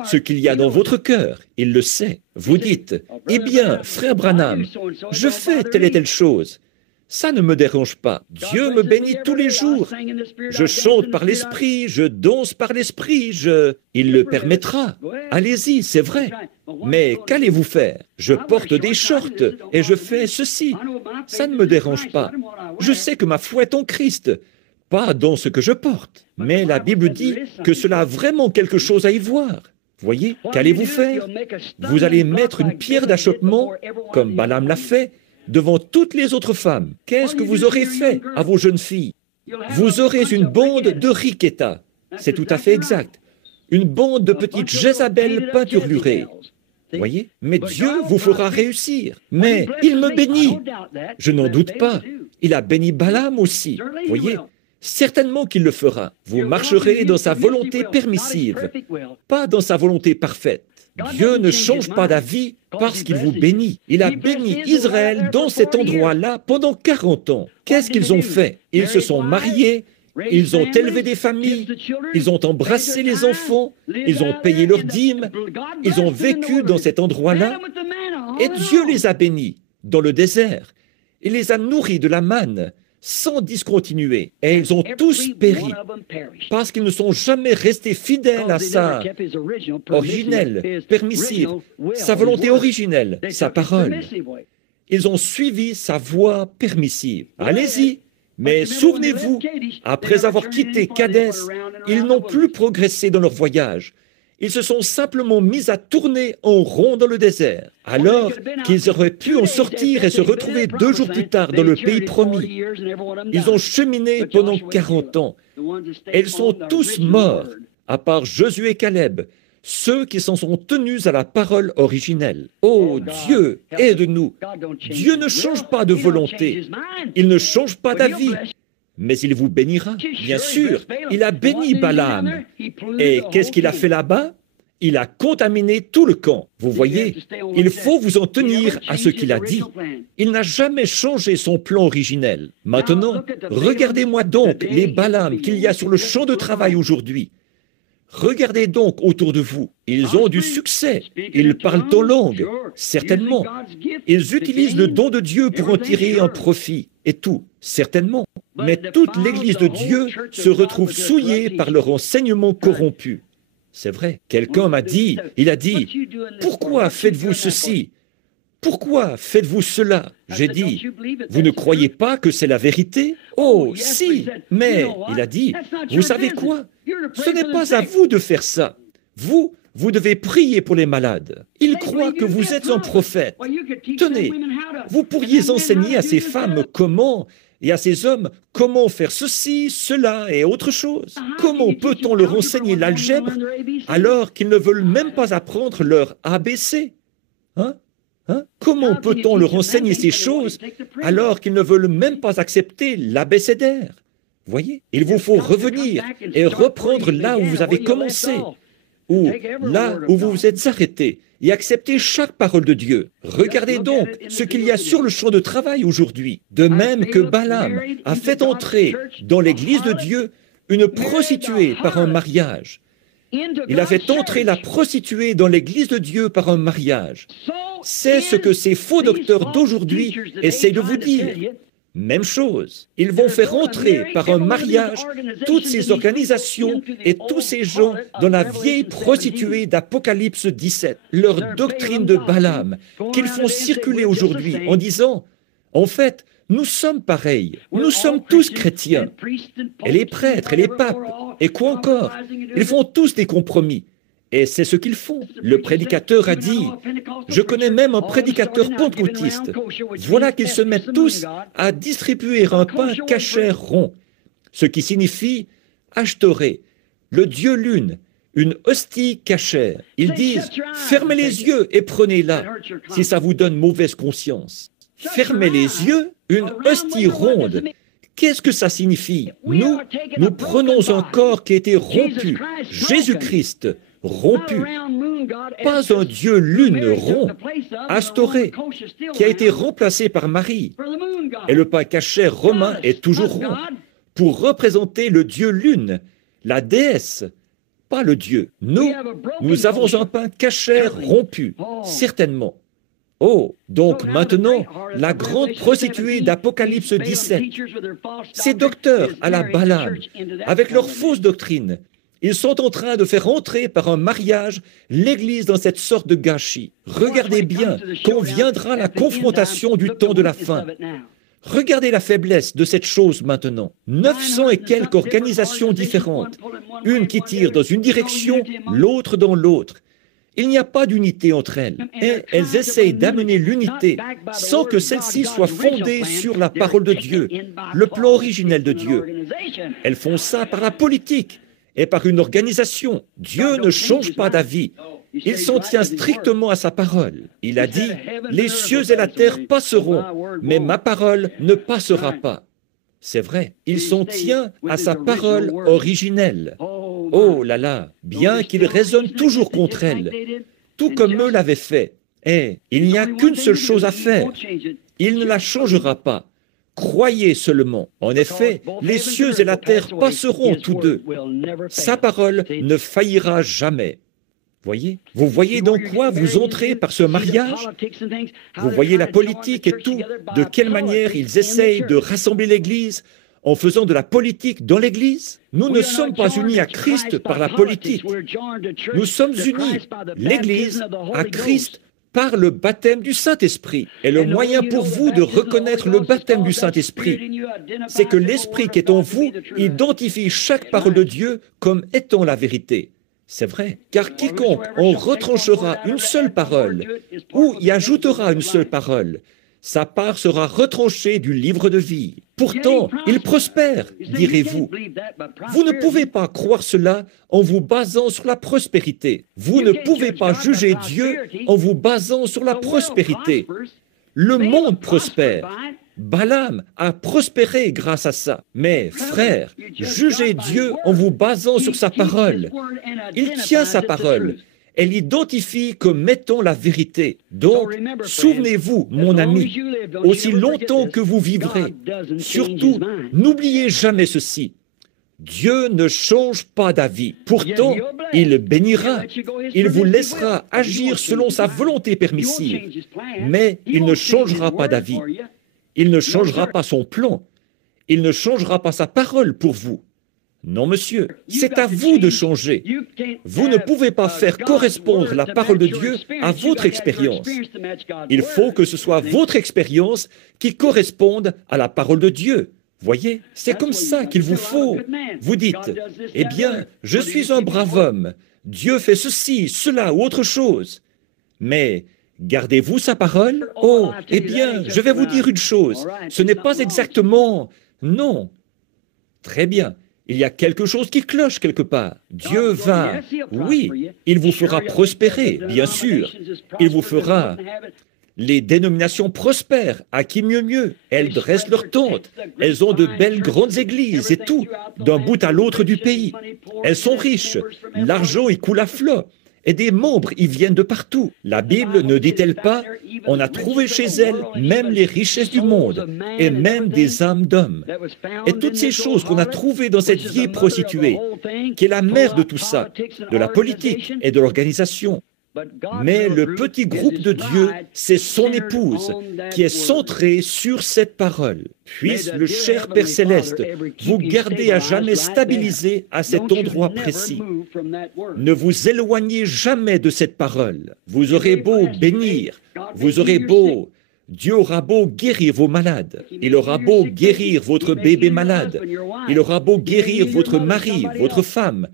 ce qu'il y a dans votre cœur, il le sait. Vous dites, eh bien, frère Branham, je fais telle et telle chose. Ça ne me dérange pas. Dieu me bénit tous les jours. Je chante par l'esprit, je danse par l'esprit, il le permettra. Allez-y, c'est vrai. Mais qu'allez-vous faire? Je porte des shorts et je fais ceci. Ça ne me dérange pas. Je sais que ma foi est en Christ, pas dans ce que je porte. Mais la Bible dit que cela a vraiment quelque chose à y voir. Voyez, qu'allez-vous faire? Vous allez mettre une pierre d'achoppement, comme Balaam l'a fait, devant toutes les autres femmes. Qu'est-ce que vous aurez fait à vos jeunes filles? Vous aurez une bande de riquetas. C'est tout à fait exact. Une bande de petites Jézabel peinturlurées. Voyez? Mais Dieu vous fera réussir. Mais il me bénit. Je n'en doute pas. Il a béni Balaam aussi. Voyez? Certainement qu'il le fera. Vous marcherez dans sa volonté permissive, pas dans sa volonté parfaite. Dieu ne change pas d'avis parce qu'il vous bénit. Il a béni Israël dans cet endroit-là pendant 40 ans. Qu'est-ce qu'ils ont fait? Ils se sont mariés, ils ont élevé des familles, ils ont embrassé les enfants, ils ont payé leurs dîmes, ils ont vécu dans cet endroit-là, et Dieu les a bénis dans le désert. Il les a nourris de la manne, sans discontinuer, et ils ont tous péri, parce qu'ils ne sont jamais restés fidèles à sa originelle, permissive, sa volonté originelle, sa parole. Ils ont suivi sa voie permissive. Allez-y, mais souvenez-vous, après avoir quitté Kadès, ils n'ont plus progressé dans leur voyage. Ils se sont simplement mis à tourner en rond dans le désert, alors qu'ils auraient pu en sortir et se retrouver 2 jours plus tard dans le pays promis. Ils ont cheminé pendant 40 ans, et ils sont tous morts, à part Josué et Caleb, ceux qui s'en sont tenus à la parole originelle. Oh Dieu, aide-nous! Dieu ne change pas de volonté, il ne change pas d'avis. Mais il vous bénira, bien sûr. Il a béni Balaam. Et qu'est-ce qu'il a fait là-bas? Il a contaminé tout le camp. Vous voyez, il faut vous en tenir à ce qu'il a dit. Il n'a jamais changé son plan originel. Maintenant, regardez-moi donc les Balaam qu'il y a sur le champ de travail aujourd'hui. Regardez donc autour de vous. Ils ont du succès. Ils parlent en langue, certainement. Ils utilisent le don de Dieu pour en tirer un profit, et tout, certainement. Mais toute l'Église de Dieu se retrouve souillée par leur enseignement corrompu. C'est vrai. Quelqu'un m'a dit, il a dit, « Pourquoi faites-vous ceci? Pourquoi faites-vous cela ?» J'ai dit, « Vous ne croyez pas que c'est la vérité? » « Oh, si, mais, il a dit, « Vous savez quoi? Ce n'est pas à vous de faire ça. Vous devez prier pour les malades. Ils croient que vous êtes un prophète. Tenez, vous pourriez enseigner à ces femmes comment, et à ces hommes, comment faire ceci, cela et autre chose. Comment peut-on leur enseigner l'algèbre alors qu'ils ne veulent même pas apprendre leur ABC? Comment peut-on leur enseigner ces choses alors qu'ils ne veulent même pas accepter l'abécédaire? Voyez, il vous faut revenir et reprendre là où vous avez commencé, ou là où vous vous êtes arrêté, et accepter chaque parole de Dieu. Regardez donc ce qu'il y a sur le champ de travail aujourd'hui. De même que Balaam a fait entrer dans l'Église de Dieu une prostituée par un mariage. Il a fait entrer la prostituée dans l'Église de Dieu par un mariage. C'est ce que ces faux docteurs d'aujourd'hui essaient de vous dire. Même chose. Ils vont faire entrer par un mariage toutes ces organisations et tous ces gens dans la vieille prostituée d'Apocalypse 17, leur doctrine de Balaam, qu'ils font circuler aujourd'hui en disant, en fait, nous sommes pareils, nous sommes tous chrétiens. Et les prêtres et les papes, et quoi encore? Ils font tous des compromis. Et c'est ce qu'ils font. Le prédicateur a dit, je connais même un prédicateur pentecôtiste. Voilà qu'ils se mettent tous à distribuer un pain cachère rond, ce qui signifie Ashtoré, le dieu lune, une hostie cachère. Ils disent, fermez les yeux et prenez-la, si ça vous donne mauvaise conscience. Fermez les yeux, une hostie ronde. Qu'est-ce que ça signifie? Nous prenons un corps qui a été rompu, Jésus-Christ, rompu, pas un dieu lune rond, Astoré, qui a été remplacé par Marie. Et le pain cachère romain est toujours rond, pour représenter le dieu lune, la déesse, pas le dieu. Nous avons un pain cachère rompu, certainement. Oh, donc maintenant, la grande prostituée d'Apocalypse 17, ces docteurs à la Balaam, avec leurs fausses doctrines, ils sont en train de faire entrer par un mariage l'Église dans cette sorte de gâchis. Regardez bien quand viendra la confrontation du temps de la fin. Regardez la faiblesse de cette chose maintenant. 900 et quelques organisations différentes, une qui tire dans une direction, l'autre dans l'autre. Il n'y a pas d'unité entre elles, et elles essayent d'amener l'unité sans que celle-ci soit fondée sur la parole de Dieu, le plan originel de Dieu. Elles font ça par la politique et par une organisation. Dieu ne change pas d'avis. Il s'en tient strictement à sa parole. Il a dit, les cieux et la terre passeront, mais ma parole ne passera pas. C'est vrai, il s'en tient à sa parole originelle. Oh là là, bien qu'il raisonne toujours contre elle, tout comme eux l'avaient fait. Et il n'y a qu'une seule chose à faire. Il ne la changera pas. Croyez seulement. En effet, les cieux et la terre passeront tous deux. Sa parole ne faillira jamais. Voyez? Vous voyez dans quoi vous entrez par ce mariage? Vous voyez la politique et tout, de quelle manière ils essayent de rassembler l'Église en faisant de la politique dans l'Église? Nous ne sommes pas unis à Christ par la politique. Nous sommes unis, l'Église, à Christ par le baptême du Saint-Esprit. Et le moyen pour vous de reconnaître le baptême du Saint-Esprit, c'est que l'Esprit qui est en vous identifie chaque parole de Dieu comme étant la vérité. C'est vrai, car quiconque en retranchera une seule parole ou y ajoutera une seule parole, sa part sera retranchée du livre de vie. Pourtant, il prospère, direz-vous. Vous ne pouvez pas croire cela en vous basant sur la prospérité. Vous ne pouvez pas juger Dieu en vous basant sur la prospérité. Le monde prospère. Balaam a prospéré grâce à ça. Mais, frères, jugez Dieu en vous basant sur sa parole. Il tient sa parole. Elle l'identifie comme étant la vérité. Donc, souvenez-vous, mon ami, aussi longtemps que vous vivrez, surtout, n'oubliez jamais ceci. Dieu ne change pas d'avis. Pourtant, il bénira. Il vous laissera agir selon sa volonté permissive. Mais il ne changera pas d'avis. Il ne changera pas son plan. Il ne changera pas sa parole pour vous. Non, monsieur, c'est à vous de changer. Vous ne pouvez pas faire correspondre la parole de Dieu à votre expérience. Il faut que ce soit votre expérience qui corresponde à la parole de Dieu. Voyez, c'est comme ça qu'il vous faut. Vous dites, eh bien, je suis un brave homme. Dieu fait ceci, cela ou autre chose. Mais gardez-vous sa parole? Oh, eh bien, je vais vous dire une chose. Ce n'est pas exactement... Non. Très bien. Il y a quelque chose qui cloche quelque part. Dieu va, oui, il vous fera prospérer, bien sûr. Il vous fera... Les dénominations prospèrent, à qui mieux. Elles dressent leurs tentes, elles ont de belles grandes églises et tout, d'un bout à l'autre du pays. Elles sont riches, l'argent y coule à flot, et des membres y viennent de partout. La Bible ne dit-elle pas, on a trouvé chez elle même les richesses du monde, et même des âmes d'hommes. Et toutes ces choses qu'on a trouvées dans cette vieille prostituée, qui est la mère de tout ça, de la politique et de l'organisation. Mais le petit groupe de Dieu, c'est son épouse qui est centrée sur cette parole. Puisse le cher Père Céleste vous garder à jamais stabilisé à cet endroit précis. Ne vous éloignez jamais de cette parole. Vous aurez beau bénir, vous aurez beau... Dieu aura beau guérir vos malades, il aura beau guérir votre bébé malade, il aura beau guérir votre mari, votre femme,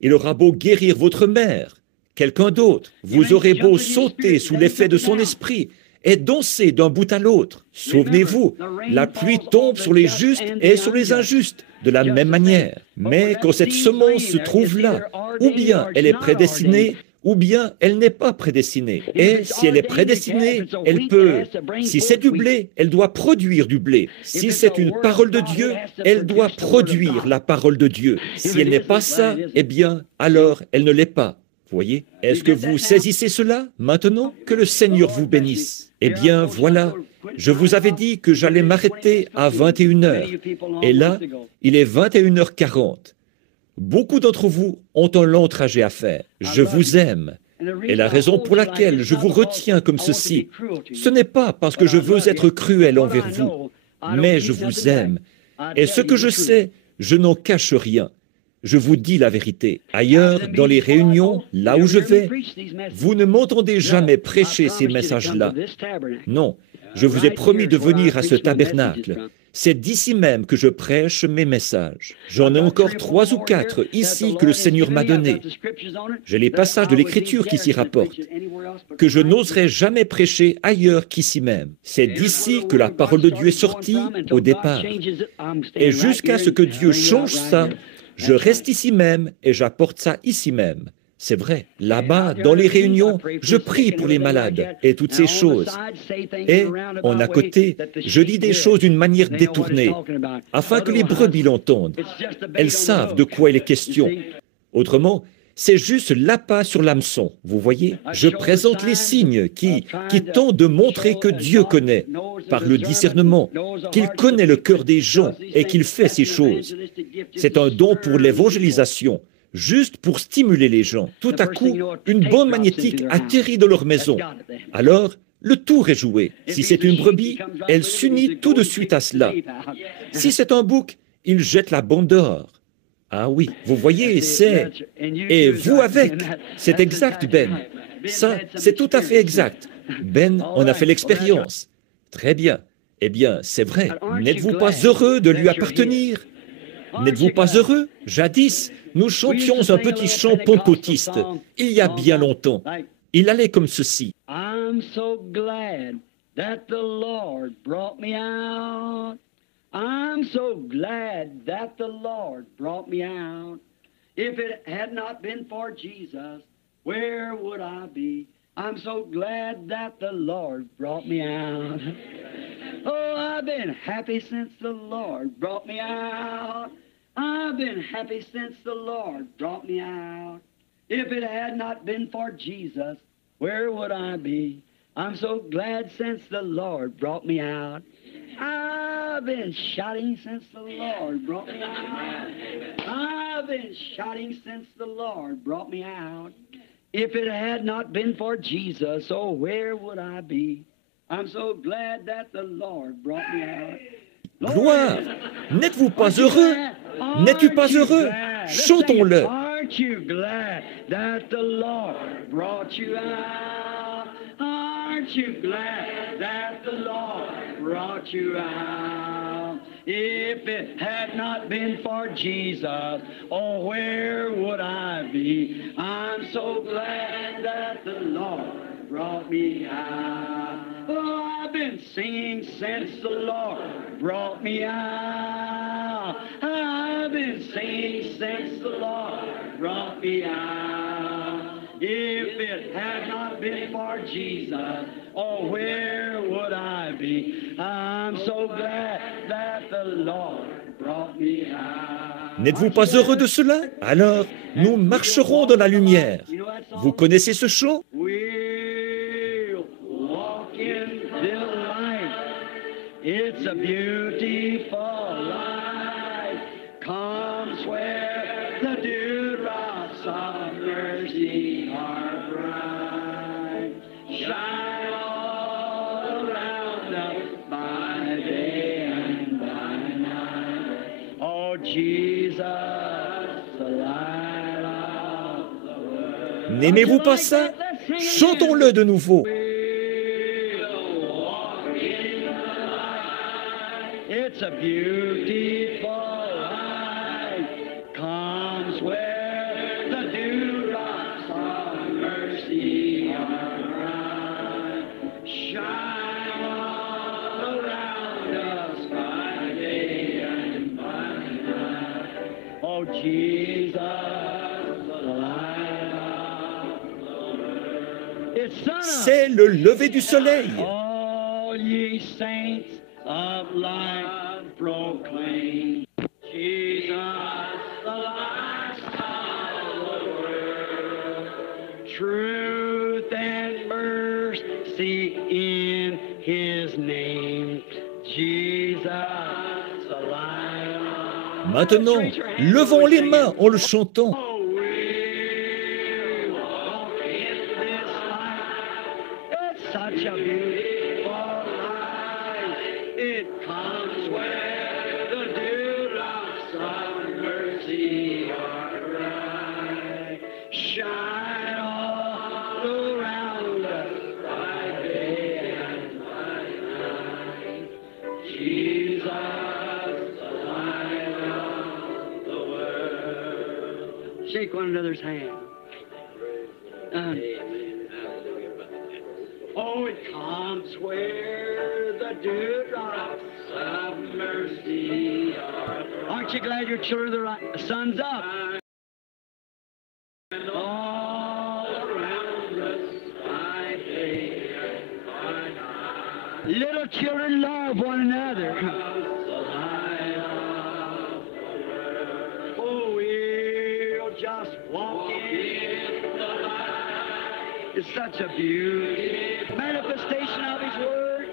il aura beau guérir votre mère, quelqu'un d'autre. Vous aurez beau sauter sous l'effet de son esprit et danser d'un bout à l'autre. Souvenez-vous, la pluie tombe sur les justes et sur les injustes de la même manière. Mais quand cette semence se trouve là, ou bien elle est prédestinée, ou bien elle n'est pas prédestinée. Et si elle est prédestinée, elle peut, si c'est du blé, elle doit produire du blé. Si c'est une parole de Dieu, elle doit produire la parole de Dieu. Si elle n'est pas ça, eh bien, alors elle ne l'est pas. Vous voyez? Est-ce que vous saisissez cela maintenant? Que le Seigneur vous bénisse. Eh bien, voilà, je vous avais dit que j'allais m'arrêter à 21h. Et là, il est 21h40. Beaucoup d'entre vous ont un long trajet à faire. Je vous aime. Et la raison pour laquelle je vous retiens comme ceci, ce n'est pas parce que je veux être cruel envers vous, mais je vous aime. Et ce que je sais, je n'en cache rien. Je vous dis la vérité. Ailleurs, dans les réunions, là où je vais, vous ne m'entendez jamais prêcher ces messages-là. Non, je vous ai promis de venir à ce tabernacle. C'est d'ici même que je prêche mes messages. J'en ai encore 3 ou 4 ici que le Seigneur m'a donnés. J'ai les passages de l'Écriture qui s'y rapportent, que je n'oserais jamais prêcher ailleurs qu'ici même. C'est d'ici que la parole de Dieu est sortie au départ. Et jusqu'à ce que Dieu change ça, je reste ici même et j'apporte ça ici même. C'est vrai. Là-bas, dans les réunions, je prie pour les malades et toutes ces choses. Et, en à côté, je dis des choses d'une manière détournée, afin que les brebis l'entendent. Elles savent de quoi il est question. Autrement, c'est juste l'appât sur l'hameçon, vous voyez? Je présente les signes qui tentent de montrer que Dieu connaît, par le discernement, qu'il connaît le cœur des gens et qu'il fait ces choses. C'est un don pour l'évangélisation, juste pour stimuler les gens. Tout à coup, une bombe magnétique atterrit dans leur maison. Alors, le tour est joué. Si c'est une brebis, elle s'unit tout de suite à cela. Si c'est un bouc, il jette la bombe dehors. Ah oui, vous voyez, c'est... Et vous avec, c'est exact, Ben. Ça, c'est tout à fait exact. Ben, on a fait l'expérience. Très bien. Eh bien, c'est vrai. N'êtes-vous pas heureux de lui appartenir? N'êtes-vous pas heureux? Jadis, nous chantions un petit chant pentecôtiste, il y a bien longtemps. Il allait comme ceci. I'm so glad that the Lord brought me out. I'm so glad that the Lord brought me out. If it had not been for Jesus, where would I be? I'm so glad that the Lord brought me out. Oh, I've been happy since the Lord brought me out. I've been happy since the Lord brought me out. If it had not been for Jesus, where would I be? I'm so glad since the Lord brought me out. I've been shouting since the Lord brought me out. I've been shouting since the Lord brought me out. If it had not been for Jesus, oh, where would I be? I'm so glad that the Lord brought me out. Gloire! N'êtes-vous pas heureux? N'es-tu pas heureux? Chantons-le. Aren't you glad that the Lord brought you out? Aren't you glad that the Lord brought you out? If it had not been for Jesus, oh, where would I be? I'm so glad that the Lord brought me out. Oh, I've been singing since the Lord brought me out. I've been singing since the Lord brought me out. If it had not been for Jesus, oh, where would I be? I'm so glad that the Lord brought me out. N'êtes-vous pas heureux de cela? Alors, nous marcherons dans la lumière. Vous connaissez ce chant? We'll walk in the light. It's a beautiful light. Comes where the dewdrops of mercy are bright. N'aimez-vous pas ça? Chantons-le de nouveau. It's a beautiful life comes where the dewdrops of mercy are bright, shine all around us by day and by night. Oh, Jesus, the light of the world. It's sun up. C'est le lever du soleil. All ye saints of light proclaim Jesus, the light of the world. Truth and mercy in His name. Jesus, the light. Maintenant, levons les mains en le chantant. Oh, we walk in this light. It's such a beautiful light. It comes where the dewdrops of mercy are bright. Shine all around us by day and by night. Jesus, the light of the world. Shake one another's hand. Oh, it comes where the dewdrops of mercy are. Aren't you glad your children, the sun's up? And all around us by day and by night. Little children love one another. Oh, we'll just walk in the light. It's such a beauty. Manifestation of His Word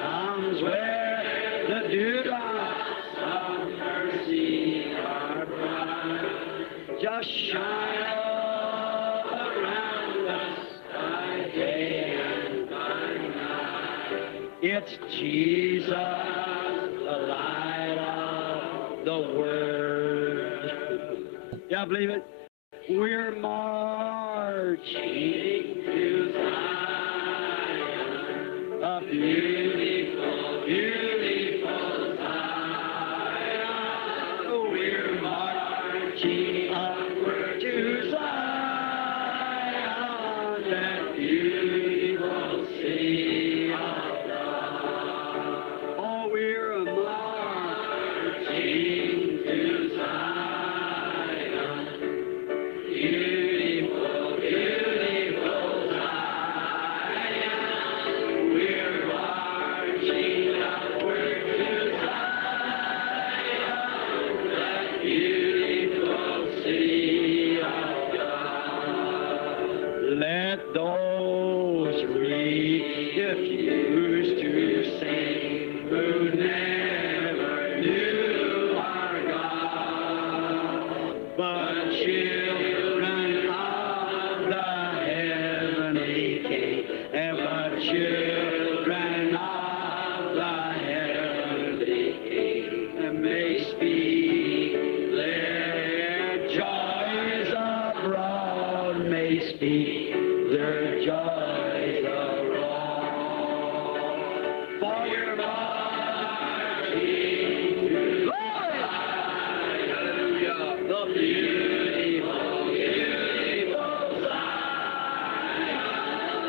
comes where the dewdrops of mercy are bright. Just shine all around us by day and by night. It's Jesus, the light of the world. Y'all believe it? We're marching to Zion, a beautiful, beautiful Zion. Oh, we're marching upward to Zion, that beautiful city of God. Oh, we're marching to Zion, beautiful, beautiful Zion. We're marching upward to Zion, that beautiful city of God. Let those refuse to sing who never knew our God, but children of the heavenly King, and but children of the heavenly King, and may speak their joys abroad, may speak their joys abroad. For we're marching to hallelujah, the beautiful, beautiful Zion.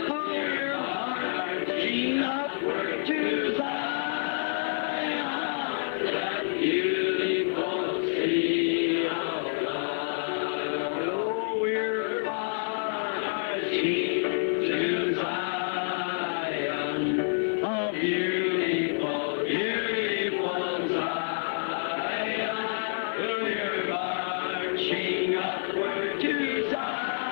For we're marching upward to Zion, that beautiful city of God. Oh, we're marching to Zion, a beautiful, beautiful Zion. We're marching upward to Zion,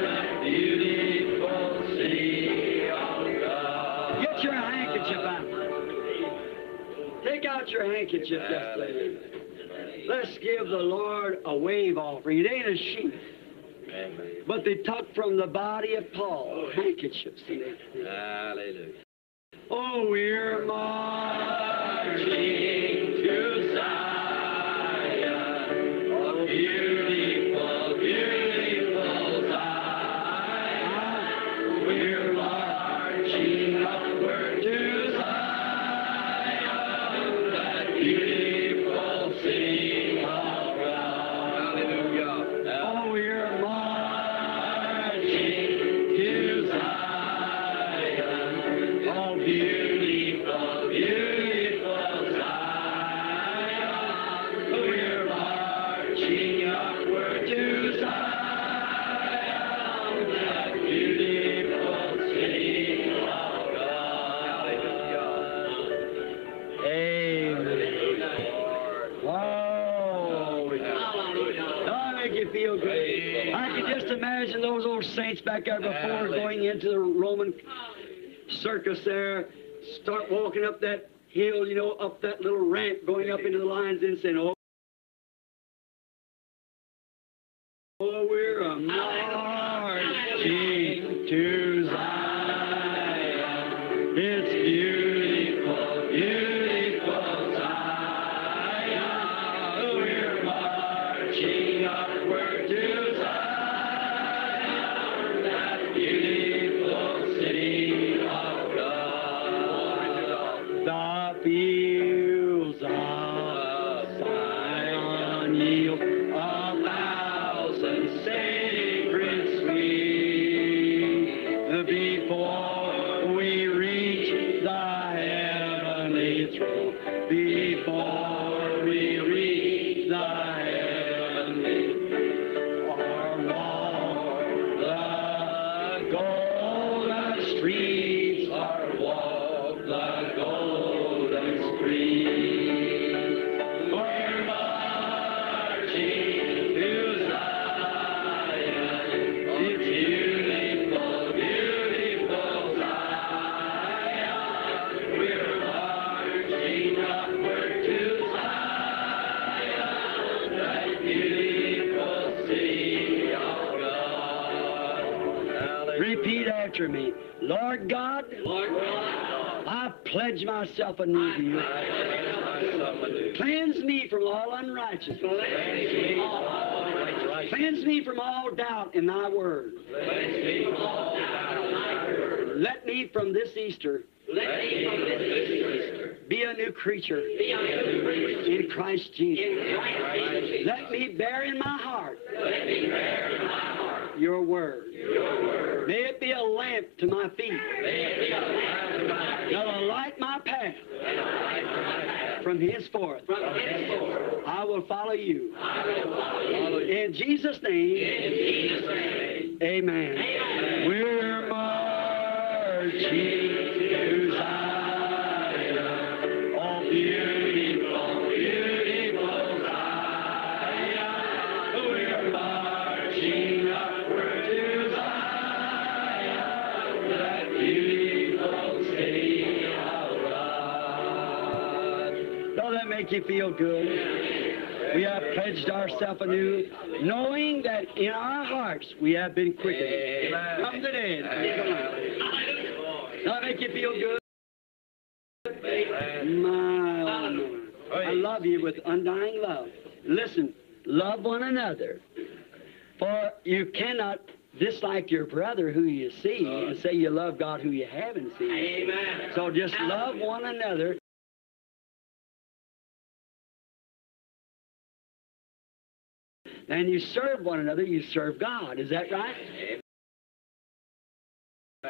that beautiful city of God. Get your handkerchief out. Take out your handkerchief just a minute. Let's give the Lord a wave offering. It ain't a sheep, but they took from the body of Paul handkerchiefs. Hallelujah. Oh, we're marching to Zion. Imagine those old saints back there before going into the Roman circus there, start walking up that hill, you know, up that little ramp, going up into the lions and saying, oh, we're marching to Zion. It's beautiful, beautiful Zion. We're marching upward to Zion, that beautiful city of God. The fields of Zion yield a thousand sacred sweet before we reach the heavenly throne. Before we reach the heavenly or walk the golden streets, or walk the golden streets. We're marching to Zion. It's beautiful, beautiful Zion. We're marching upward to Zion, that beautiful city of God. Repeat after me. Lord God, I pledge myself anew to you. Cleanse me from all unrighteousness. Cleanse me from all doubt in thy word. Let me from this Easter be a new creature in Christ Jesus. Let me bear in my heart your word. May it be a lamp to my feet, that'll light my path. From henceforth, I will follow you. In Jesus' name, amen. We're marching to Zion. Oh, beautiful, beautiful Zion. We're marching upward to Zion, that beautiful city of God. Don't that make you feel good? We have pledged ourselves anew, knowing that in our hearts we have been quickened from the dead. Does that make you feel good? My, oh my. I love you with undying love. Listen, love one another, for you cannot dislike your brother who you see and say you love God who you haven't seen. Amen. So just love one another. And you serve one another, you serve God. Is that right?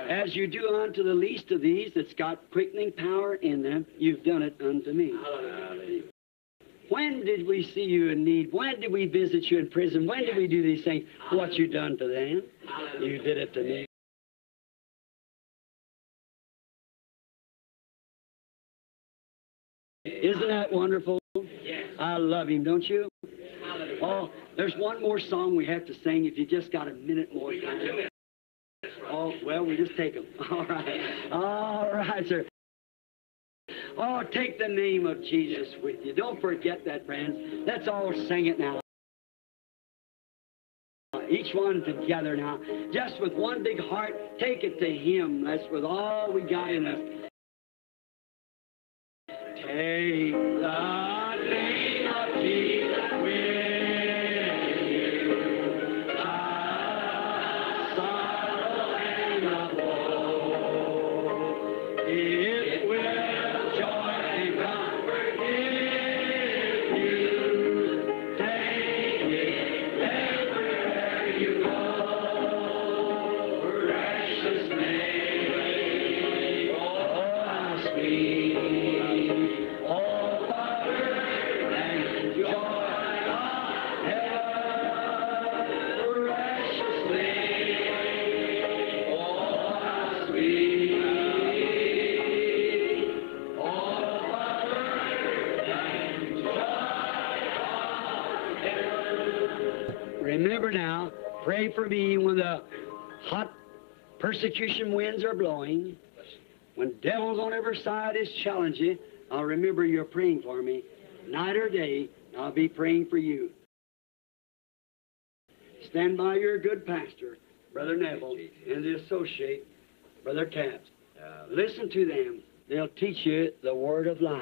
As you do unto the least of these that's got quickening power in them, you've done it unto me. When did we see you in need? When did we visit you in prison? When did we do these things? What you done to them, you did it to me. Isn't that wonderful? I love him, don't you? Oh, there's one more song we have to sing if you just got a minute more time. Oh, well, we just take them. All right. All right, sir. Oh, take the name of Jesus with you. Don't forget that, friends. Let's all sing it now. Each one together now. Just with one big heart, take it to Him. That's with all we got in us. Take the name of Jesus with you. Sorrow and the woe. It will joy and comfort give you. Take it everywhere you go. Precious name, oh how sweet. Remember now, Pray for me when the hot persecution winds are blowing, when devils on every side is challenging you. I'll remember you're praying for me. Night or day, I'll be praying for you. Stand by your good pastor, Brother Neville, and the associate, Brother Capps. Listen to them. They'll teach you the word of life.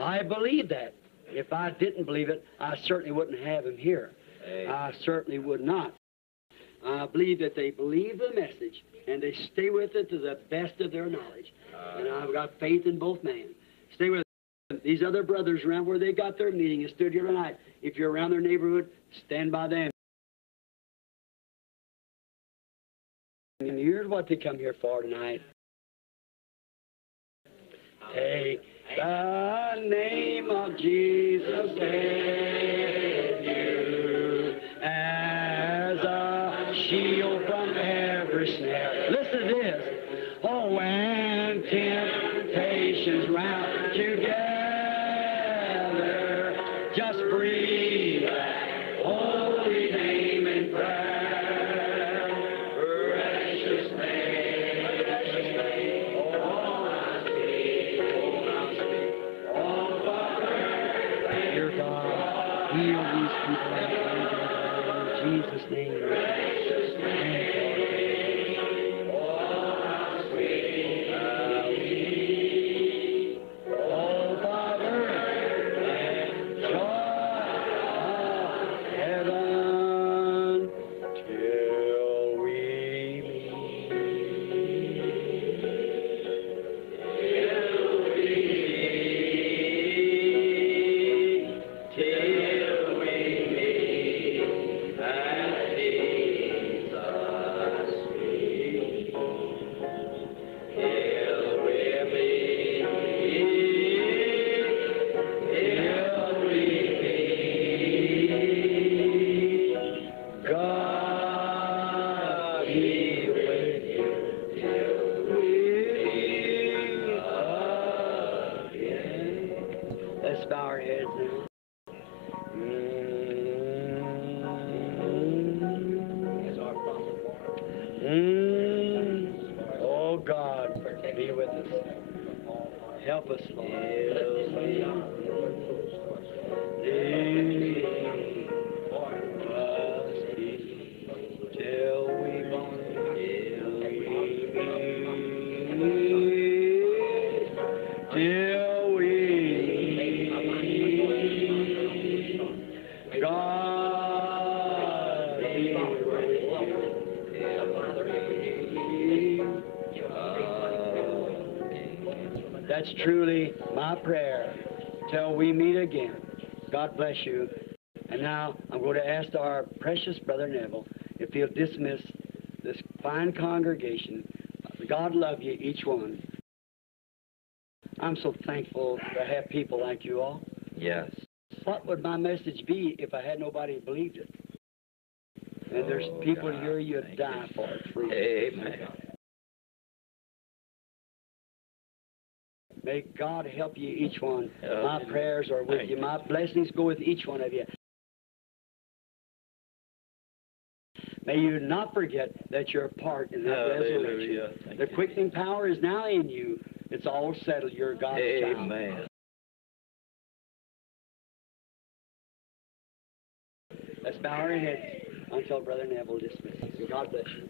I believe that. If I didn't believe it, I certainly wouldn't have him here. I certainly would not. I believe that they believe the message and they stay with it to the best of their knowledge. And I've got faith in both men. Stay with them. These other brothers around where they got their meeting and stood here tonight. If you're around their neighborhood, stand by them. And here's what they come here for tonight. Take the name of Jesus with you as a shield from every snare. Listen to this. Oh, when temptations round together, just breathe that holy name in prayer. Precious name, precious name. Oh, I speak, oh, Father, dear God, heal these people in Jesus' name. Precious name. Let's bow our heads now. Oh God, be with us. Help us, Lord. Till we God be That's truly my prayer till we meet again. God bless you. And now I'm going to ask our precious Brother Neville if he'll dismiss this fine congregation. God love you, each one. I'm so thankful to have people like you all. Yes. What would my message be if I had nobody who believed it? And there's people God, here you'd die for it free. Amen. May God help you, each one. Oh, My prayers are with thank you. you. My blessings go with each one of you. May you not forget that you're a part in that Hallelujah. resurrection. Thank The you. quickening power is now in you. It's all settled. You're God's child. Amen. Let's bow our heads until Brother Neville dismisses. God bless you.